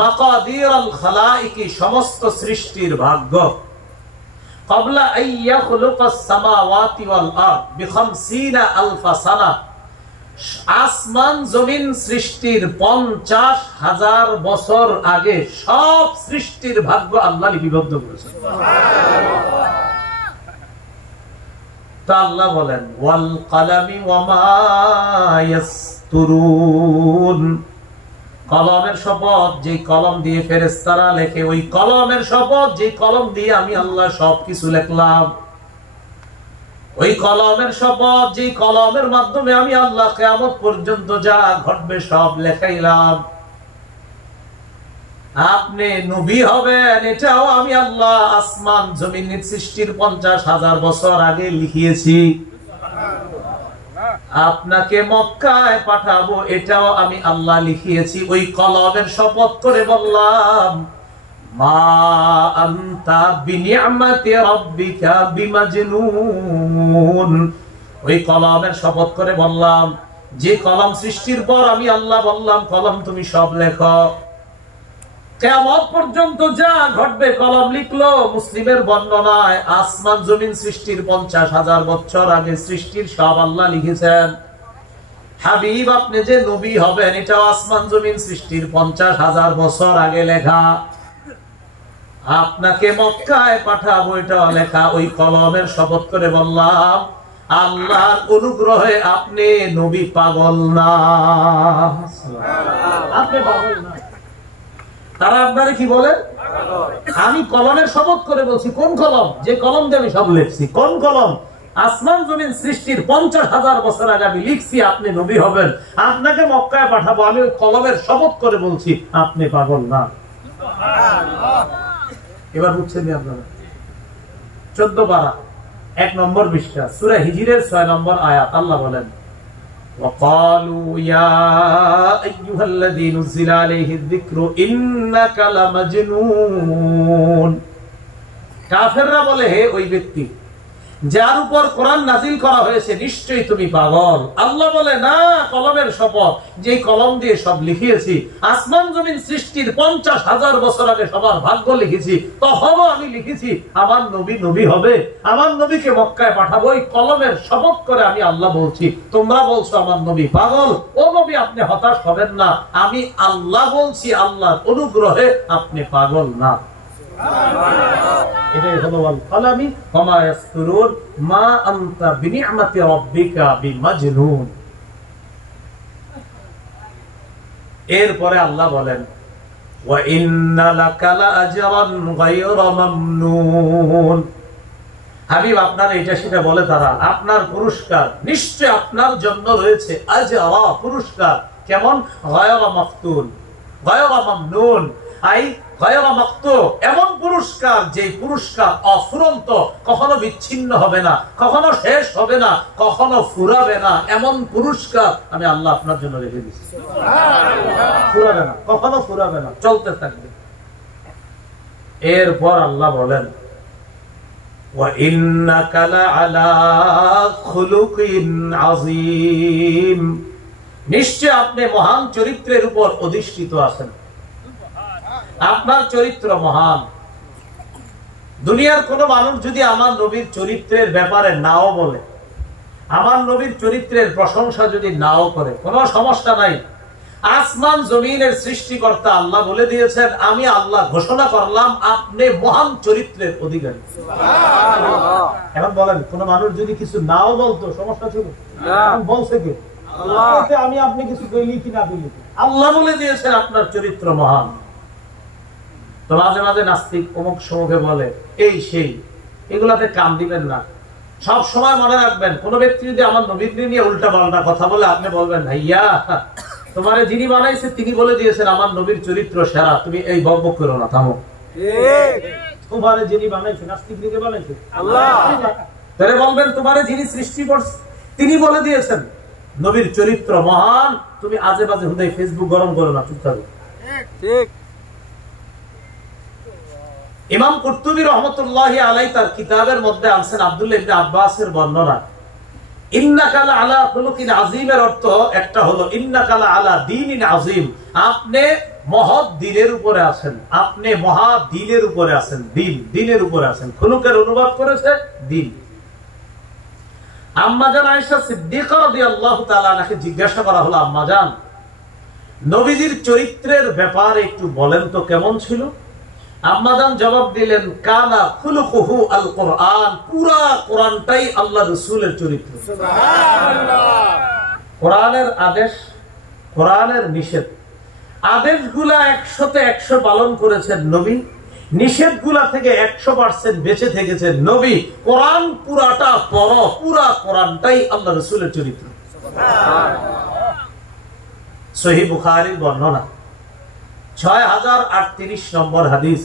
মাকাদিরাল খালাইকি সমস্ত সৃষ্টির ভাগ্য, ক্বাবলা আন ইয়াখলুকাস সামাওয়াতি ওয়াল আরদ বি50 আলফ সানা, আসমান জমিন সৃষ্টির 50,000 বছর আগে সব সৃষ্টির ভাগ্য আল্লাহ লিপিবদ্ধ করেছেন। তা আল্লাহ বলেন ওয়াল কলামি ওয়া মা ইয়াসতুরুন, কলমের শপথ, যে কলম দিয়ে ফেরেশতারা লেখে, ওই কলমের শপথ যে কলম দিয়ে আমি আল্লাহ সবকিছু লিখলাম, ওই কলমের শপথ যে কলমের মাধ্যমে আমি আল্লাহ কিয়ামত পর্যন্ত যা ঘটবে সব লেখাইলাম। আপনি নবী হবেন এটাও আমি আল্লাহ আসমান জমিন সৃষ্টির 50,000 বছর আগে লিখিয়েছি। আপনাকে মক্কায় পাঠাবো এটাও আমি আল্লাহ লিখিয়েছি। ওই কলমের শপথ করে বললাম মা আনতা বিনিআমাতি রাব্বিকা বিমাজনুন, ওই কলমের শপথ করে বললাম যে কলম সৃষ্টির পর আমি আল্লাহ বললাম কলম তুমি সব লেখো, কিয়ামত পর্যন্ত যা ঘটবে কলম লিখলো। মুসলিমের বর্ণনায় আসমান জমিন সৃষ্টির 50,000 বছর আগে সৃষ্টির সব আল্লাহ লিখেছেন। হাবিব আপনি যে নবী হবেন এটাও আসমান জমিন সৃষ্টির 50,000 বছর আগে লেখা। আপনাকে মক্কায় পাঠাবো এটাও লেখা। ওই কলমের শপথ করে বললাম আল্লাহর অনুগ্রহে আপনি নবী, পাগল না, আপনি পাগল না। তারা আপনারে কি বলে? আমি কলমের শপথ করে বলছি। কোন কলম? যে কলম দিয়ে আমি সব লিখছি। কোন কলম? আসমান জমিন সৃষ্টির 50,000 বছর আগে আমি লিখছি আপনি নবী হবেন, আপনাকে মক্কায় পাঠাবো, আমি ওই কলমের শপথ করে বলছি আপনি পাগল না। এবার বুঝছেন আপনারা? 14 পারা 1 নম্বর পৃষ্ঠা সূরা হিজরের 6 নম্বর আয়াত, আল্লাহ বলেন وقالوا يا ايها الذي نزل عليه الذكر انك لمجنون, কাফেররা বলে হে ওই ব্যক্তি যার উপর কোরআন নাজিল করা হয়েছে নিশ্চয়ই তুমি পাগল। আল্লাহ বলে না, কলমের শপথ, যে কলম দিয়ে সব লিখিয়েছি, আসমান জমিন সৃষ্টির 50,000 বছর আগে সবার ভাগ্য লিখেছি, তখনও আমি লিখেছি আমার নবী নবী হবে, আমার নবীকে মক্কায় পাঠাবো। এই কলমের শপথ করে আমি আল্লাহ বলছি, তোমরা বলছো আমার নবী পাগল। ও নবী, আপনি হতাশ হবেন না, আমি আল্লাহ বলছি, আল্লাহর অনুগ্রহে আপনি পাগল না। এটাই হলো আল কালামি ওয়া ইয়াসতুরুন মা আনতা বিনি'মাতি রাব্বিকা বিমাজনুন। এরপরে আল্লাহ বলেন ওয়া ইন্না লাকা লাআজরান গায়রা মামনুন। হাবিব আপনার এটা সেটা বলে তারা, আপনার পুরস্কার নিশ্চয় আপনার জন্য রয়েছে আজরা, পুরস্কার। কেমন? গায়রা মাফতুন, গায়রা মামনুন, আই গায়রা মাকতু, এমন পুরস্কার যে পুরস্কার অফুরন্ত, কখনো বিচ্ছিন্ন হবে না, কখনো শেষ হবে না, কখনো ফুরাবে না। এমন পুরস্কার আমি আল্লাহ আপনার জন্য রেখে দিচ্ছি, ফুরাবে না, কখনো ফুরাবে না, চলতে থাকবে। এরপর আল্লাহ বলেন ওয়া ইন্নাকা লাআলা খুলুকিন আযীম, নিশ্চয় আপনি মহান চরিত্রের উপর অধিষ্ঠিত আছেন, আপনার চরিত্র মহান। দুনিয়ার কোন মানুষ যদি আমার নবীর চরিত্রের ব্যাপারে নাও বলে, আমার নবীর চরিত্রের প্রশংসা যদি নাও করে, কোনো সমস্যা নাই। আসমান জমিনের সৃষ্টিকর্তা আল্লাহ বলে দিয়েছেন, আমি আল্লাহ ঘোষণা করলাম আপনি মহান চরিত্রের অধিকারী। এখন বলেন, কোন মানুষ যদি কিছু নাও বলতো সমস্যা ছিল? বলছে কি? আমি আপনি কিছু বলি কি না বলি, আল্লাহ বলে দিয়েছেন আপনার চরিত্র মহান। তো মাঝে মাঝে নাস্তিক অমুক সমুখে বলে এই সেই, এগুলাতে কান দিবেন না। সব সময় মনে রাখবেন, কোন ব্যক্তি যদি আমার নবীর নিয়ে উল্টা পাল্টা কথা বলে, আপনি বলবেন ভাইয়া তোমারে যিনি বানাইছে তিনি বলে দিয়েছেন আমার নবীর চরিত্র সেরা, তুমি এই বকবক করো না, থামো। তোমারে যিনি বানাইছে, নাস্তিক দিকে বানাইছে আল্লাহ, তাহলে বলবেন তোমারে যিনি সৃষ্টি করছে তিনি বলে দিয়েছেন নবীর চরিত্র মহান, তুমি আজে বাজে হুদাই ফেসবুক গরম করো না, চুপ থাকো। ঠিক। ইমাম কুরতুবী রাহমাতুল্লাহি আলাইহি তার কিতাবের মধ্যে আনছেন আব্দুল্লাহ ইবনে আব্বাসের বর্ণনা, ইন্নাকা লাআলা খুলুকিন আযীমের অর্থ একটা হলো ইন্নাকা লাআলা দীনিন আযীম, আপনি মহৎ দ্বীনের উপরে আছেন, আপনি মহা দ্বীনের উপরে আছেন, দ্বীন, দ্বীনের উপরে আছেন। খুলুকের অনুবাদ করেছে দ্বীন। আম্মা জান আয়েশা সিদ্দিকা রাদিয়াল্লাহু তাআলা আনহাকে জিজ্ঞাসা করা হলো, আম্মা জান নবীজির চরিত্রের ব্যাপারে একটু বলেন তো কেমন ছিল? আম্মাজান জবাব দিলেন, কানা খুলুকুহু আল কোরআন, পুরা কোরআনটাই আল্লাহ রাসূলের চরিত্র। সুবহানাল্লাহ। কোরআনের আদেশ, কোরআনের নিষেধ, আদেশগুলা 100তে 100 পালন করেছেন নবী, নিষেধগুলা থেকে 100% বেঁচে থেকেছেন নবী। কোরআন পুরাটা পড়ো, পুরা কোরআনটাই আল্লাহ রাসূলের চরিত্র। সুবহানাল্লাহ। সহিহ বুখারীর বর্ণনা 6038 নম্বর হাদিস।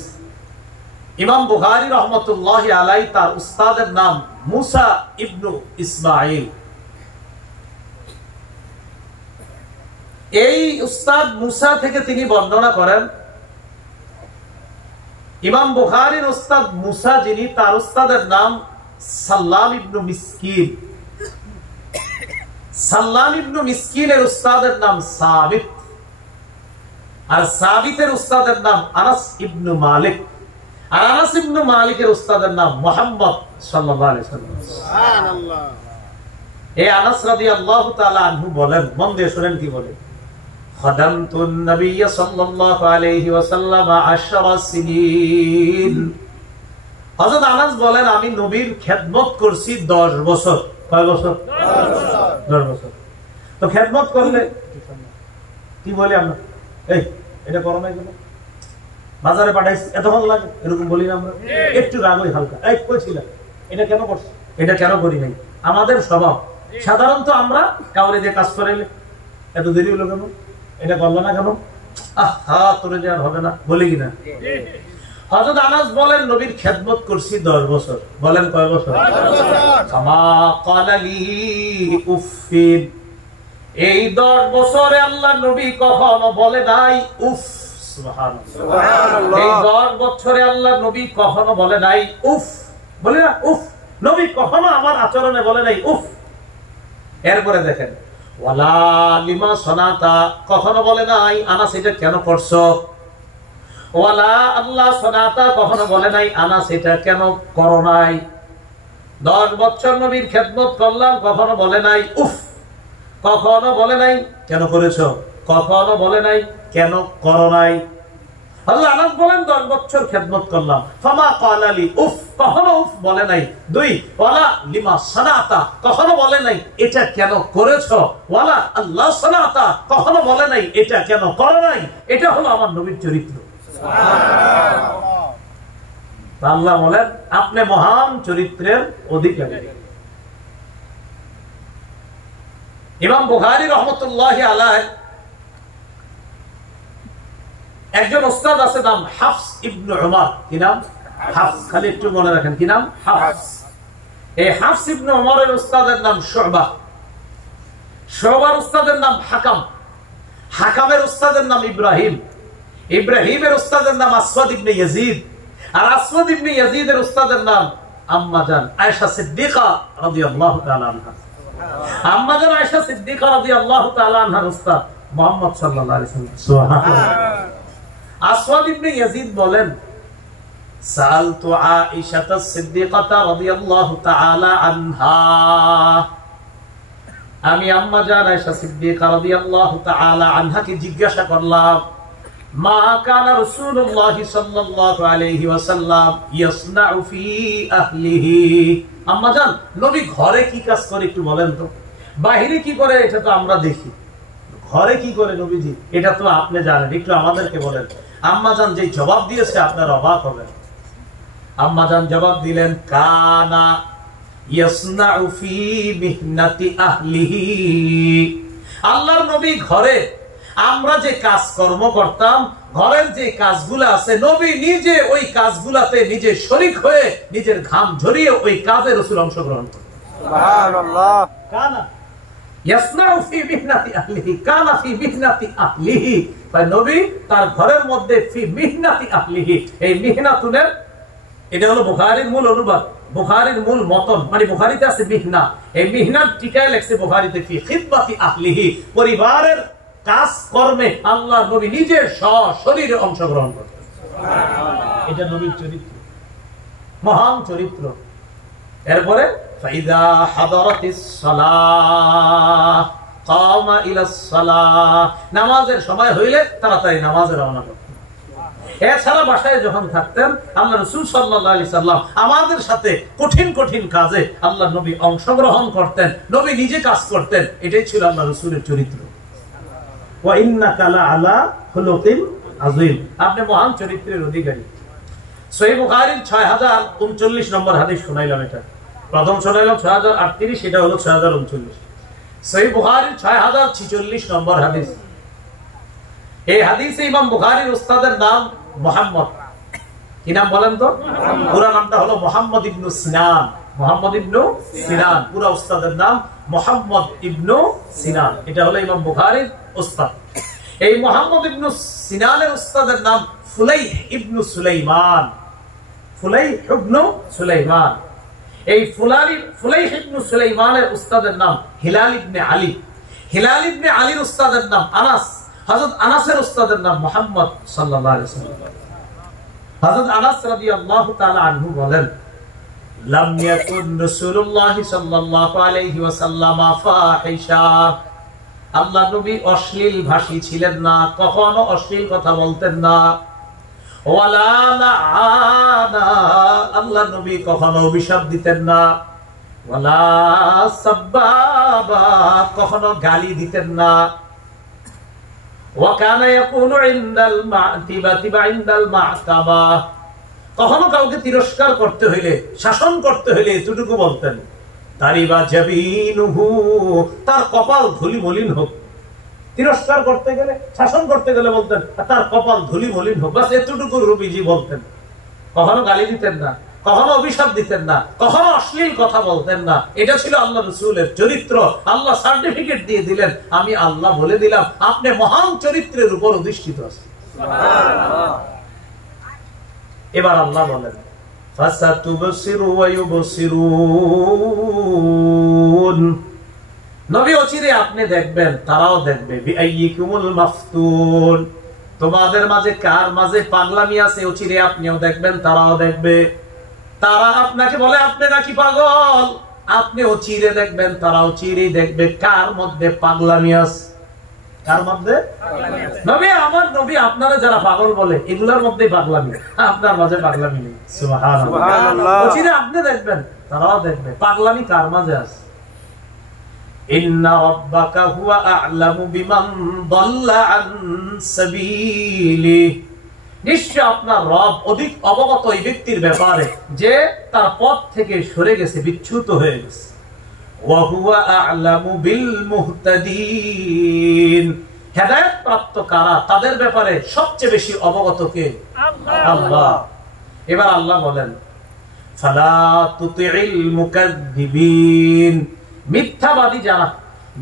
ইমাম বুখারী রাহমাতুল্লাহি আলাইহি তার উস্তাদের নাম মুসা ইবনু ইসমাঈল। এই উস্তাদ মুসা থেকে তিনি বর্ণনা করেন, ইমাম বুখারীর উস্তাদ মুসা যিনি, তার উস্তাদের নাম সাল্লাম ইবনু মিসকিন। সাল্লাম ইবনু মিসকিনের উস্তাদের নাম সাবিত, আর সাবিতের উস্তাদের নাম আনাস ইবনু মালিক, আর আনাস ইবনু মালিকের উস্তাদের নাম মুহাম্মদ সাল্লাল্লাহু আলাইহি ওয়াসাল্লাম। সুবহানাল্লাহ। এই আনাস রাদিয়াল্লাহু তাআলা আনহু বলেন, মন দিয়ে শুনেন কি বলে, খাদামতুন নবিয়্য সাল্লাল্লাহু আলাইহি ওয়াসাল্লাম 10 সিনিন। হযরত আনাস বলেন, আমি নবীর খেদমত করছি 10 বছর। কয় বছর? 10 বছর। তো খেদমত করলে কি বলি আমরা, এই এটা করো না, কেন বাজারে পাঠাইছি এত ভালো লাগে, এরকম বলি না আমরা? একটু রাগ হই হালকা, এই কইছিলাম এটা কেন করছি, এটা কেন করি নাই। আমাদের স্বভাব সাধারণত আমরা কাউরে যে কাজ করাইলে এত দেরি হলো কেন, এটা করলো না কেন, আহা তোরে যে আর হবে না, বলি কিনা? হযরত আনাস বলেন, নবীর খেদমত করছি 10 বছর। বলেন কয় বছর? কামা ক্বালালি উফিন। এই 10 বছরে আল্লাহ নবী কখনো বলে নাই উফ। সুবহানাল্লাহ। এই 10 বছরে আল্লাহ নবী কখনো বলে নাই উফ, বলে না উফ, নবী কখনো আমার আচরণে বলে নাই উফ। এরপরে দেখেন ওয়ালা লিমা সনাতা, কখনো বলে নাই আনাস এটা কেন করছো। ওয়ালা আল্লাহ সনাতা, কখনো বলে নাই আনাস এটা কেন করো নাই। 10 বছর নবীর খেদমত করলাম, কখনো বলে নাই উফ। কখনো বলে নাই কেন করেছো, কখনো বলে নাই কেন করো নাই। আল্লাহ আনাস বলেন 10 বছর খেদমত করলাম, ফামা ক্বালা লি উফ, কখনো উফ বলে নাই। 2 ওয়ালা লিমা সানাতা, কখনো বলে নাই এটা কেন করেছো। ওয়ালা আল্লাহ সানাতা, কখনো বলে নাই এটা কেন করো নাই। এটা হলো আমার নবীর চরিত্র। সুবহানাল্লাহ। আল্লাহ বলেন আপনি মহান চরিত্রের অধিকারী। ইমাম বুখারী রাহমাতুল্লাহি আলাইহি একজন ওস্তাদ আছে, নাম হাফস ইবনে উমর। কি নাম? হাফস। খালি একটু মনে রাখেন, কি নাম? হাফস। এই হাফস ইবনে উমরের ওস্তাদের নাম শুবা। শুবার ওস্তাদের নাম হাকাম। হাকামের ওস্তাদের নাম ইব্রাহিম। ইব্রাহিমের ওস্তাদের নাম আসওয়াদ ইবনে ইয়াজিদ। আর আসওয়াদ ইবনে ইয়াজিদের ওস্তাদের নাম আম্মা জান আয়েশা সিদ্দিকা রাদিয়াল্লাহু তাআলা আনহা। আম্মা জান আয়েশা সিদ্দিকা রাদিয়াল্লাহু তাআলা আনহার ওস্তাদ মুহাম্মদ সাল্লাল্লাহু আলাইহি ওয়াসাল্লাম। সুবহানাল্লাহ। আসওয়াদ ইবনে ইয়াজিদ বলেন সালতু আয়েশা সিদ্দিকা রাদিয়াল্লাহু তাআলা আনহা, আমি আম্মা জান আয়েশা সিদ্দিকা রাদিয়াল্লাহু তাআলা আনহাকে জিজ্ঞাসা করলাম মা কানা রাসূলুল্লাহ সাল্লাল্লাহু আলাইহি ওয়াসাল্লাম ইয়াসনাউ ফি আহলিহি। আম্মা জান নবী ঘরে কি কাজ করে একটু বলেন তো। বাইরে কি করে এটা তো আমরা দেখি, ঘরে কি করে নবীজি এটা তো আপনি জানেন, একটু আমাদেরকে বলেন। আম্মা জান যে জবাব দিয়েছে আপনার অবাক হবেন। আম্মা জান জবাব দিলেন কানা ইয়াসনাউ ফি মিহনাতি আহলিহি। আল্লাহর নবী ঘরে আমরা যে কাজ কর্ম করতাম, ঘরের যে কাজগুলো আছে, নবী নিজে ওই কাজগুলাতে নিজে শরীক হয়ে নিজের ঘাম ঝরিয়ে ওই কাজে রাসূল অংশগ্রহণ করতেন। সুবহানাল্লাহ। কানা ইয়াসনাউ ফি মিহনাতি আহলিহি, কানা ফি মিহনাতি আহলিহি। তাই নবী তার ঘরের মধ্যে ফি মিহনাতি আহলিহি, এই মিহনাতুনের এটা হলো বুখারীর মূল অনুবাদ, বুখারীর মূল মতন, মানে বুখারীতে আছে মিহনা, এই মিহনাত টিকায় লেখছে বুখারীতে ফি খিদমাতি আহলিহি, পরিবারের কাজ কর্মে আল্লাহ নবী নিজের শরীরে অংশগ্রহণ করতেন। এটা নবীর চরিত্র, মহান চরিত্র। এরপরে ফাইদা হাদারাতিস সালাহ কামা ইলাস সালাহ, নামাজের সময় হইলে তাড়াতাড়ি নামাজে রওনা করতেন। এছাড়া বাসায় যখন থাকতেন আল্লাহ রাসূল সাল্লাল্লাহু আলাইহি সাল্লাম আমাদের সাথে কঠিন কঠিন কাজে আল্লাহ নবী অংশগ্রহণ করতেন, নবী নিজে কাজ করতেন। এটাই ছিল আল্লাহ রাসূলের চরিত্র। ওয়া ইন্নাকা লাআলা খুলুকিন আযীম, আপনি মহান চরিত্রের অধিকারী। সহিহ বুখারীর 6039 নম্বর হাদিস শুনাইলাম। এটা প্রথম শুনাইলাম 6038, এটা হলো 6039। সহিহ বুখারীর 6046 নম্বর হাদিস। এই হাদিসে ইমাম বুখারীর উস্তাদের নাম মুহাম্মদ। কি নাম বলেন তো? পুরো নামটা হলো মুহাম্মদ ইবনে সিনান। মুহাম্মদ ইবনে সিনান, পুরো উস্তাদের নাম মুহাম্মদ ইবনে সিনান। এটা হলো ইমাম বুখারীর উস্তাদ। এই মুহাম্মদ ইবনে সিনানের উস্তাদের নাম ফুলাইহ ইবনে সুলাইমান। ফুলাইহ ইবনে সুলাইমান। এই ফুলাইহ ইবনে সুলাইমানের উস্তাদের নাম হিলাল ইবনে আলী। হিলাল ইবনে আলীর উস্তাদের নাম আনাস। হযরত আনাসের উস্তাদের নাম মুহাম্মদ সাল্লাল্লাহু আলাইহি ওয়াসাল্লাম। হযরত আনাস রাদিয়াল্লাহু তাআলা আনহু বলেন লাম ইয়াকুন রাসূলুল্লাহ সাল্লাল্লাহু আলাইহি ওয়াসাল্লাম ফাহিশা, আল্লাহ নবী অশ্লীল ভাষী ছিলেন না, কখনো অশ্লীল কথা বলতেন না। ওয়ালা লাআনা, আল্লাহ নবী কখনো অভিশাপ দিতেন না। ওয়ালা সাব্বাবা, কখনো গালি দিতেন না। ওয়াকানা ইয়াকুনু ইনদাল মা'তিবাতি বা ইনদাল মাহকামা, কখনো কাউকে তিরস্কার করতে হইলে, শাসন করতে হইলে এতটুকু বলতেন তারিবা জাবিনুহু, তার কপাল ধুলি মলিন হোক। তিরস্কার করতে গেলে, শাসন করতে গেলে বলতেন তার কপাল ধুলি মলিন হোক, বাস এতটুকু নবীজি বলতেন। কখনো গালি দিতেন না, কখনো অভিশাপ দিতেন না, কখনো অশ্লীল কথা বলতেন না। এটা ছিল আল্লাহ রাসূলের চরিত্র। আল্লাহ সার্টিফিকেট দিয়ে দিলেন, আমি আল্লাহ বলে দিলাম আপনি মহান চরিত্রের উপর অধিষ্ঠিত আছেন। সুবহানাল্লাহ। এবার আল্লাহ বলেন ফাসাতুবসিরু ওয়া ইউবসিরুন। নবী অচিরে আপনি দেখবেন, তারাও দেখবে। বিআইয়িকুমুল মাফতুন, তোমাদের মাঝে কার মাঝে পাগলামি আছে অচিরে আপনিও দেখবেন, তারাও দেখবে। তারা আপনাকে বলে আপনি নাকি পাগল, আপনি অচিরে দেখবেন, তারাও চিরে দেখবে কার মধ্যে পাগলামি আছে। কার মধ্যে? নবী, আমার নবী আপনারা যারা পাগল বলে এগুলোর মধ্যে পাগলামি, আপনার মাঝে পাগলামি নেই। সুবহানাল্লাহ। অচিরে আপনি দেখবেন, তারাও দেখবে পাগলামি কার মাঝে আছে। ইন্না রাব্বাকা হুয়া আ'লামু বিমান দাল্লা আন সাবিলি, নিশ্চয় আপনার রব অধিক অবগত এই ব্যক্তির ব্যাপারে যে তার পথ থেকে সরে গেছে, বিচ্যুত হয়ে গেছে। ওয়া হুয়া আ'লামু বিল মুহতাদিন, হেদায়েত প্রাপ্ত কারা তাদের ব্যাপারে সবচেয়ে বেশি অবগত কে? আল্লাহ। এবার আল্লাহ বলেন, ফালা তুতি'ল মুকাদ্দিবিন, মিথ্যাবাদী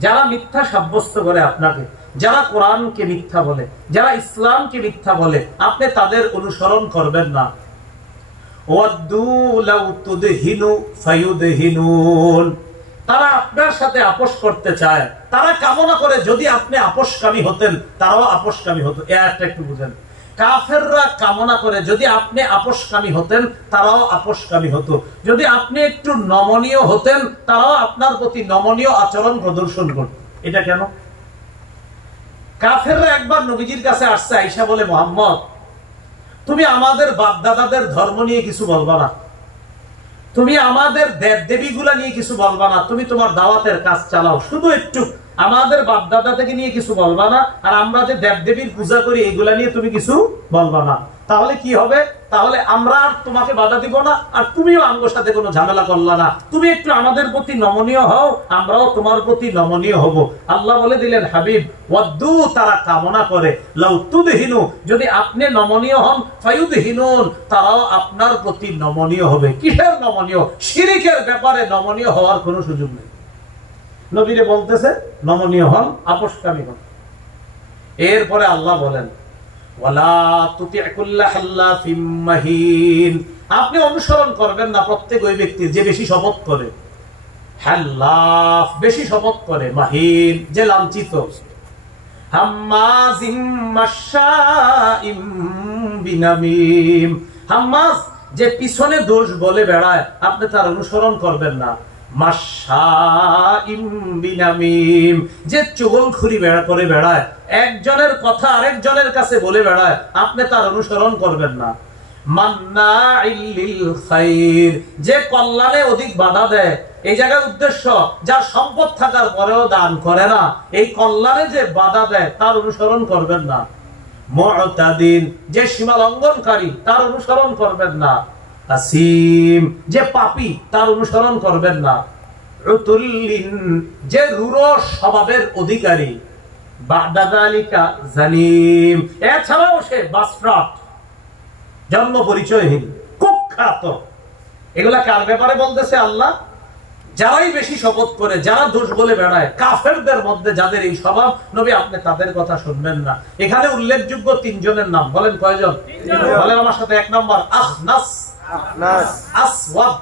যারা মিথ্যা সাব্যস্ত করে আপনাকে, যারা কোরআনকে মিথ্যা বলে, যারা ইসলামকে মিথ্যা বলে, আপনি তাদের অনুসরণ করবেন না। ওয়াদ্দু লাউ তুদহিনু ফায়ুদহিনুন, তারা আপনার সাথে আপোষ করতে চায়, তারা কামনা করে যদি আপনি আপোষকামী হতেন তারাও আপোষকামী হতো। এটা একটু বুঝেন, কাফেররা কামনা করে যদি আপনি আপোষকামী হতেন তারাও আপোষকামী হতো। যদি আপনি একটু নমনীয় হতেন তারাও আপনার প্রতি নমনীয় আচরণ প্রদর্শন করত। এটা কেন? কাফেররা একবার নবীজির কাছে আসছে, আয়েশা বলে, মুহাম্মদ তুমি আমাদের বাপ দাদাদের ধর্ম নিয়ে কিছু বলবা না, তুমি আমাদের দেব দেবীগুলা নিয়ে কিছু বলবা না, তুমি তোমার দাওয়াতের কাজ চালাও, শুধু একটু আমাদের বাপ দাদা থেকে নিয়ে কিছু বলবা না, আর আমরা যে দেব দেবীর পূজা করি এগুলা নিয়ে তুমি কিছু বলবা না। তাহলে কি হবে? তাহলে আমরা আর তোমাকে বাধা দিব না, আর তুমিও আমার সাথে কোনো ঝামেলা করলা না। তুমি একটু আমাদের প্রতি নমনীয় হও, আমরাও তোমার প্রতি নমনীয় হব। আল্লাহ বলে দিলেন, হাবিব, ওয়াদ্দু, তারা কামনা করে, লাউ তুদহিনু, যদি আপনি নমনীয় হন, ফায়ুদহিনুন, তারাও আপনার প্রতি নমনীয় হবে। কিসের নমনীয়? শিরকের ব্যাপারে নমনীয় হওয়ার কোনো সুযোগ নেই। নবীরে বলতেছে নমনীয় হন, আপোষকামী হন। এরপরে আল্লাহ বলেন, ওয়ালা তুতি' কুল্লা হাল্লাফিম মাহিন, আপনি অনুসরণ করবেন না প্রত্যেক ওই ব্যক্তির যে বেশি শপথ করে। হাল্লাফ, বেশি শপথ করে, মাহিন, যে লাঞ্ছিত। হাম্মাজিম মাশাইম বিনামিম, হাম্মাজ, যে পিছনে দোষ বলে বেড়ায়, আপনি তার অনুসরণ করবেন না। মাশাইম বিনামিম, যে চুগলখুরি করে বেড়ায়, একজনের কথা আরেকজনের কাছে বলে বেড়ায়, আপনি তার অনুসরণ করবেন না। মান্নাইল লিল খাইর, যে কল্যাণে অধিক বাধা দেয়। এই জায়গার উদ্দেশ্য, যার সম্পদ থাকার পরেও দান করে না, এই কল্যাণে যে বাধা দেয় তার অনুসরণ করবেন না। মুতাদিন, যে সীমা লঙ্ঘনকারী, তার অনুসরণ করবেন না। আসিম, যে পাপী, তার অনুসরণ করবেন না। উতুল্লিন, যে রূঢ় স্বভাবের অধিকারী। বা'দা যালিকা জালিম, এছাড়াও সে বাসফাট, জন্ম পরিচয়হীন, কুখ্যাত। এগুলা কার ব্যাপারে বলতেছে আল্লাহ? যারাই বেশি শপথ করে, যারা দোষ বলে বেড়ায়, কাফেরদের মধ্যে যাদের এই স্বভাব, নবী আপনি তাদের কথা শুনবেন না। এখানে উল্লেখযোগ্য তিনজনের নাম, বলেন কয়জন? বলেন আমার সাথে। 1 নম্বর আখনাস, আসওয়াদ,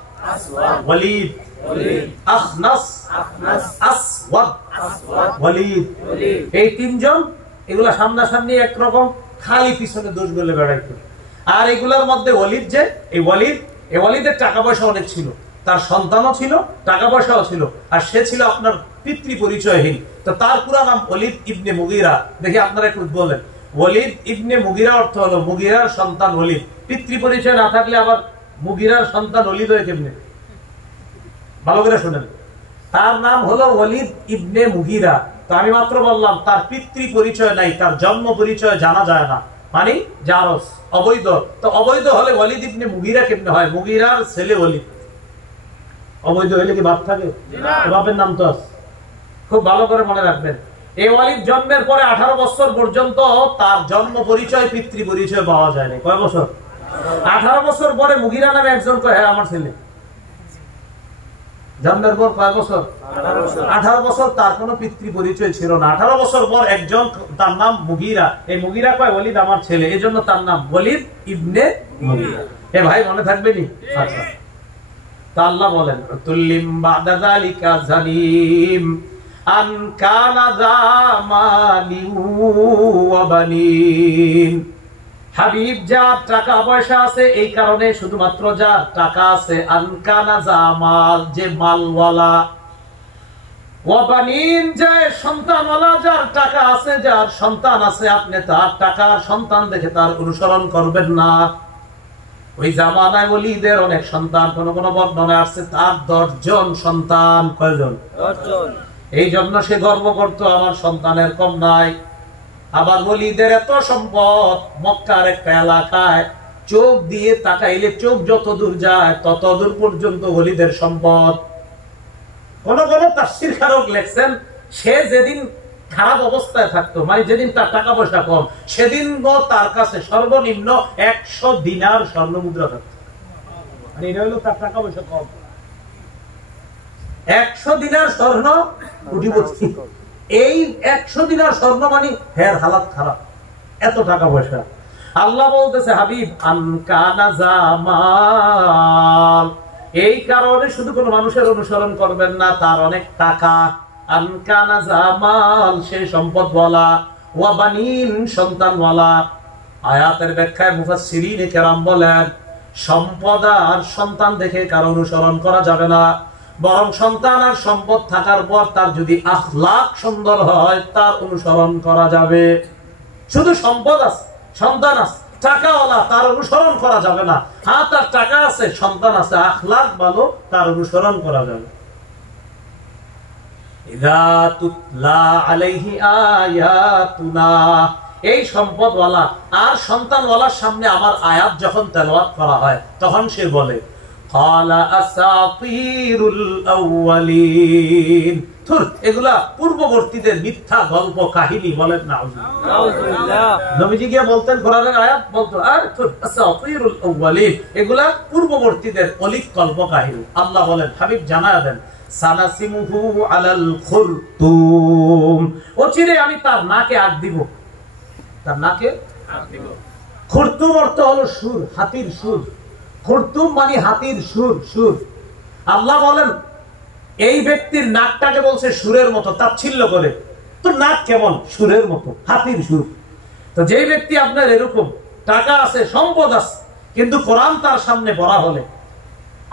ওয়ালিদ। আখনাস, আসওয়াদ, ওয়ালিদ, এই তিনজন, এগুলা সামনাসামনি একরকম, খালি পিছনে দোষ বলে বেড়াইতো। আর এগুলার মধ্যে ওয়ালিদ, যে এই ওয়ালিদের টাকা পয়সা অনেক ছিল, তার সন্তানও ছিল, টাকা পয়সাও ছিল, আর সে ছিল আপনার পিতৃ পরিচয়হীন। তো তার পুরো নাম ওয়ালিদ ইবনে মুগীরা। দেখি আপনারা একটু বলেন, ওয়ালিদ ইবনে মুগীরা অর্থ হলো মুগীরার সন্তান ওয়ালিদ। পিতৃ পরিচয় না থাকলে আবার মুগীরার সন্তান ওয়ালিদ হয়ে কেমনে? ভালো করে শুনেন, তার নাম হলো ওয়ালিদ ইবনে মুগীরা। তো আমি মাত্র বললাম তার পিতৃ পরিচয় নাই, তার জন্ম পরিচয় জানা যায় না, মানে জারস, অবৈধ। তো অবৈধ হলে ওয়ালিদ ইবনে মুগীরা কেমনে হয়? মুগীরার ছেলে ওয়ালিদ। অবৈধ হলে কি বাপ থাকে? বাপের নাম তো আছে। খুব ভালো করে মনে রাখবেন, এই ওয়ালিদ জন্মের পরে 18 বছর পর্যন্ত তার জন্ম পরিচয়, পিতৃ পরিচয় পাওয়া যায়নি। কয় বছর? 18 বছর পরে মুগীরা নামে একজন কয়, হ্যাঁ আমার ছেলে। জন্মের পর কয় বছর? 18 বছর তার কোনো পিতৃ পরিচয় ছিল না। 18 বছর পর একজন, তার নাম মুগীরা, এই মুগীরা কয় ওয়ালিদ আমার ছেলে, এই জন্য তার নাম ওয়ালিদ ইবনে মুগীরা। এ ভাই মনে থাকবে নি? আচ্ছা, তা আল্লাহ বলেন তুল্লিম বাদা যালিকা জালিম আন কানা যামানি ওয়া বানিন। হাবিব, যার টাকা পয়সা আছে, এই কারণে শুধুমাত্র যার টাকা আছে, আন কানা জামাল, যে মালওয়ালা, ওয়া বানিন, যে সন্তানওয়ালা, যার টাকা আছে, যার সন্তান আছে, আপনি তার টাকার সন্তান দেখে তার অনুসরণ করবেন না। ওই জামানায় ওলিদের অনেক সন্তান, কোন কোন বর্ণনায় আসছে তার 10 জন সন্তান। কয়জন? 10 জন। এই জন্য সে গর্ব করত আমার সন্তানের কম নাই। আবার ওলিদের এত সম্পদ, মক্কার একটা এলাকায় চোখ দিয়ে তাকাইলে চোখ যত দূর যায় তত দূর পর্যন্ত ওলিদের সম্পদ। কোন কোন তাফসীর কারক লেখছেন, সে যেদিন খারাপ অবস্থায় থাকতো, মানে যেদিন তার টাকা পয়সা কম, সেদিন তার কাছে সর্বনিম্ন 100 দিনার স্বর্ণ মুদ্রা থাকতো। মানে এটা হলো তার টাকা পয়সা কম। 100 দিনার স্বর্ণ কোটিপতি। এই 100 দিনার স্বর্ণ মানে হের হালাত খারাপ, এত টাকা পয়সা। আল্লাহ বলতেছে হাবিব আন কানা জামাল, এই কারণে শুধু কোন মানুষের অনুসরণ করবেন না, তার অনেক টাকা। আন কানা জামাল, সে সম্পদ ওয়ালা, ওয়া বানিন, সন্তান ওয়ালা। আয়াতের ব্যাখ্যায় মুফাসসিরিন কেরাম বলেন, সম্পদ আর সন্তান দেখে কারো অনুসরণ করা যাবে না, বরং সন্তান আর সম্পদ থাকার পর তার যদি আখলাক সুন্দর হয় তার অনুসরণ করা যাবে। শুধু সম্পদ আছে, সন্তান আছে, টাকাওয়ালা, তার অনুসরণ করা যাবে না। হ্যাঁ, তার টাকা আছে, সন্তান আছে, আখলাক ভালো, তার অনুসরণ করা যাবে। ইযা তুতলা আলাইহি আয়াতুনা, এই সম্পদওয়ালা আর সন্তানওয়ালার সামনে আমার আয়াত যখন তেলাওয়াত করা হয় তখন সে বলে ক্বালা আসাতিরুল আউয়ালিন, ধুর, এগুলা পূর্ববর্তীদের মিথ্যা গল্প কাহিনী। বলেন নাউযুবিল্লাহ। নবীজি গিয়ে বলতেন, কোরআনের আয়াত বলতো, আর ধুর, আসাতিরুল আউয়ালিন, এগুলা পূর্ববর্তীদের অলিক কল্প কাহিনী। আল্লাহ বলেন হাবিব জানায়া দেন, সানাসিমুহু আলাল খুরতুম, অচিরে আমি তার নাকে আগ দিব। তার নাকে আগ দিব। খুরতুম অর্থ হলো সুর, হাতির সুর। খুরতুম মানে হাতির সুর, সুর। আল্লাহ বলেন এই ব্যক্তির নাকটাকে বলছে সুরের মতো, তাচ্ছিল্য করে। তো নাক কেমন? সুরের মতো, হাতির সুর। তো যেই ব্যক্তি আপনার এরকম টাকা আছে, সম্পদ আছে, কিন্তু কোরআন তার সামনে বলা হলে,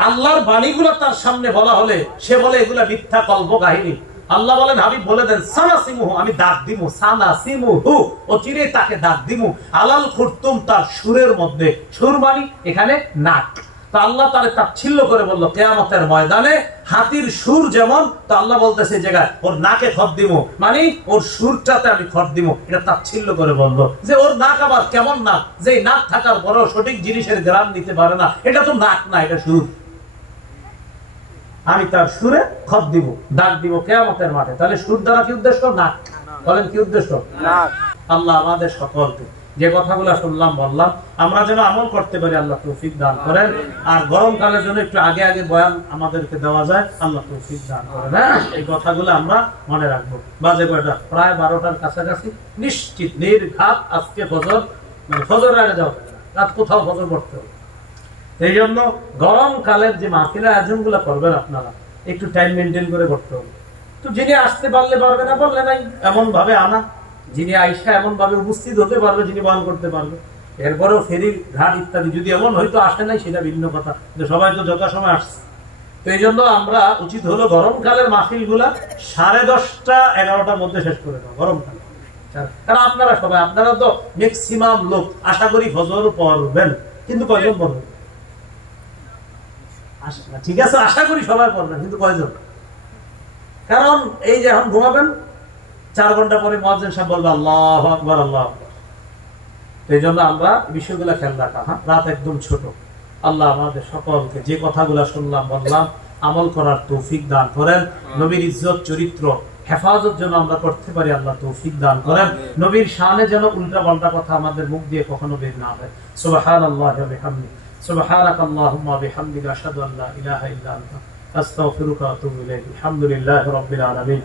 আল্লাহর বাণীগুলো তার সামনে বলা হলে সে বলে এগুলা মিথ্যা কল্প কাহিনী। আল্লাহ বলেন হাবিব বলে দেন, সানাসিমুহু, আমি দাগ দিমু, সানাসিমুহু, অচিরে তাকে দাগ দিমু, আলাল খুরতুম, তার সুরের মধ্যে। সুর মানে এখানে নাক। তো আল্লাহ তারে তাচ্ছিল্য করে বলল কিয়ামতের ময়দানে হাতির সুর যেমন, তো আল্লাহ বলতেছে জায়গায় ওর নাকে খত দিমু, মানে ওর সুরটাতে আমি খত দিমু। এটা তাচ্ছিল্য করে বলল যে ওর নাক আবার কেমন নাক, যে নাক থাকার পরেও সঠিক জিনিসের গ্রাম নিতে পারে না, এটা তো নাক না, এটা সুর। আমি তার সুরে খত দিব, ডাক দিব কিয়ামতের মাঠে। তাহলে সুর দ্বারা কি উদ্দেশ্য? নাক। বলেন কি উদ্দেশ্য? নাক। আল্লাহ আমাদের সকলকে যে কথাগুলো শুনলাম বললাম আমরা যেন আমল করতে পারি, আল্লাহ তৌফিক দান করেন। আর গরমকালের জন্য একটু আগে আগে বয়ান আমাদেরকে দেওয়া যায়, আল্লাহ তৌফিক দান করেন। এই কথাগুলো আমরা মনে রাখবো। বাজে কয়টা? প্রায় 12টার কাছাকাছি। নিশ্চিত নির্ঘাত আজকে ফজর, মানে ফজরের আগে যাওয়া রাত কোথাও ফজর পড়তে হবে। এই জন্য গরমকালের যে মাহফিলের আয়োজন গুলা করবেন আপনারা একটু টাইম মেনটেন করে করতে হবে। তো যিনি আসতে পারলে পারবে, না বললে নাই, এমন ভাবে আনা যিনি আইসা এমন ভাবে উপস্থিত হতে পারবে, যিনি বহন করতে পারবে। এরপরেও ফেরির ঘাট ইত্যাদি যদি এমন হয়তো আসে নাই সেটা ভিন্ন কথা, সবাই তো যথাসময় আসছে। তো এই জন্য আমরা উচিত হলো গরমকালের মাহফিল গুলা 10:30 11টার মধ্যে শেষ করে দেওয়া গরমকালে। কারণ আপনারা সবাই, আপনারা তো ম্যাক্সিমাম লোক আশা করি ফজর পড়বেন, কিন্তু কয়জন পড়বেন? ঠিক আছে, আশা করি সবাই পড়বেন, কিন্তু কয়জন? কারণ এই যে এখন ঘুমাবেন, 4 ঘন্টা পরে মুয়াজ্জিন সাহেব বলবে আল্লাহু আকবার, আল্লাহু আকবার। এই জন্য আমরা বিষয়গুলো খেয়াল রাখা। হ্যাঁ, রাত একদম ছোট। আল্লাহ আমাদের সকলকে যে কথাগুলো শুনলাম বললাম আমল করার তৌফিক দান করেন। নবীর ইজ্জত চরিত্র হেফাজত যেন আমরা করতে পারি, আল্লাহ তৌফিক দান করেন। নবীর শানে যেন উল্টা পাল্টা কথা আমাদের মুখ দিয়ে কখনো বের না হয়। সুবহানাল্লাহি ওয়া বিহামদিহি, সুবহানাকাল্লাহুম্মা ওয়া বিহামদিকা, আশহাদু আল্লা ইলাহা ইল্লা আনতা, আস্তাগফিরুকা ওয়া আতুবু ইলাইক। আলহামদুলিল্লাহি রাব্বিল আলামিন।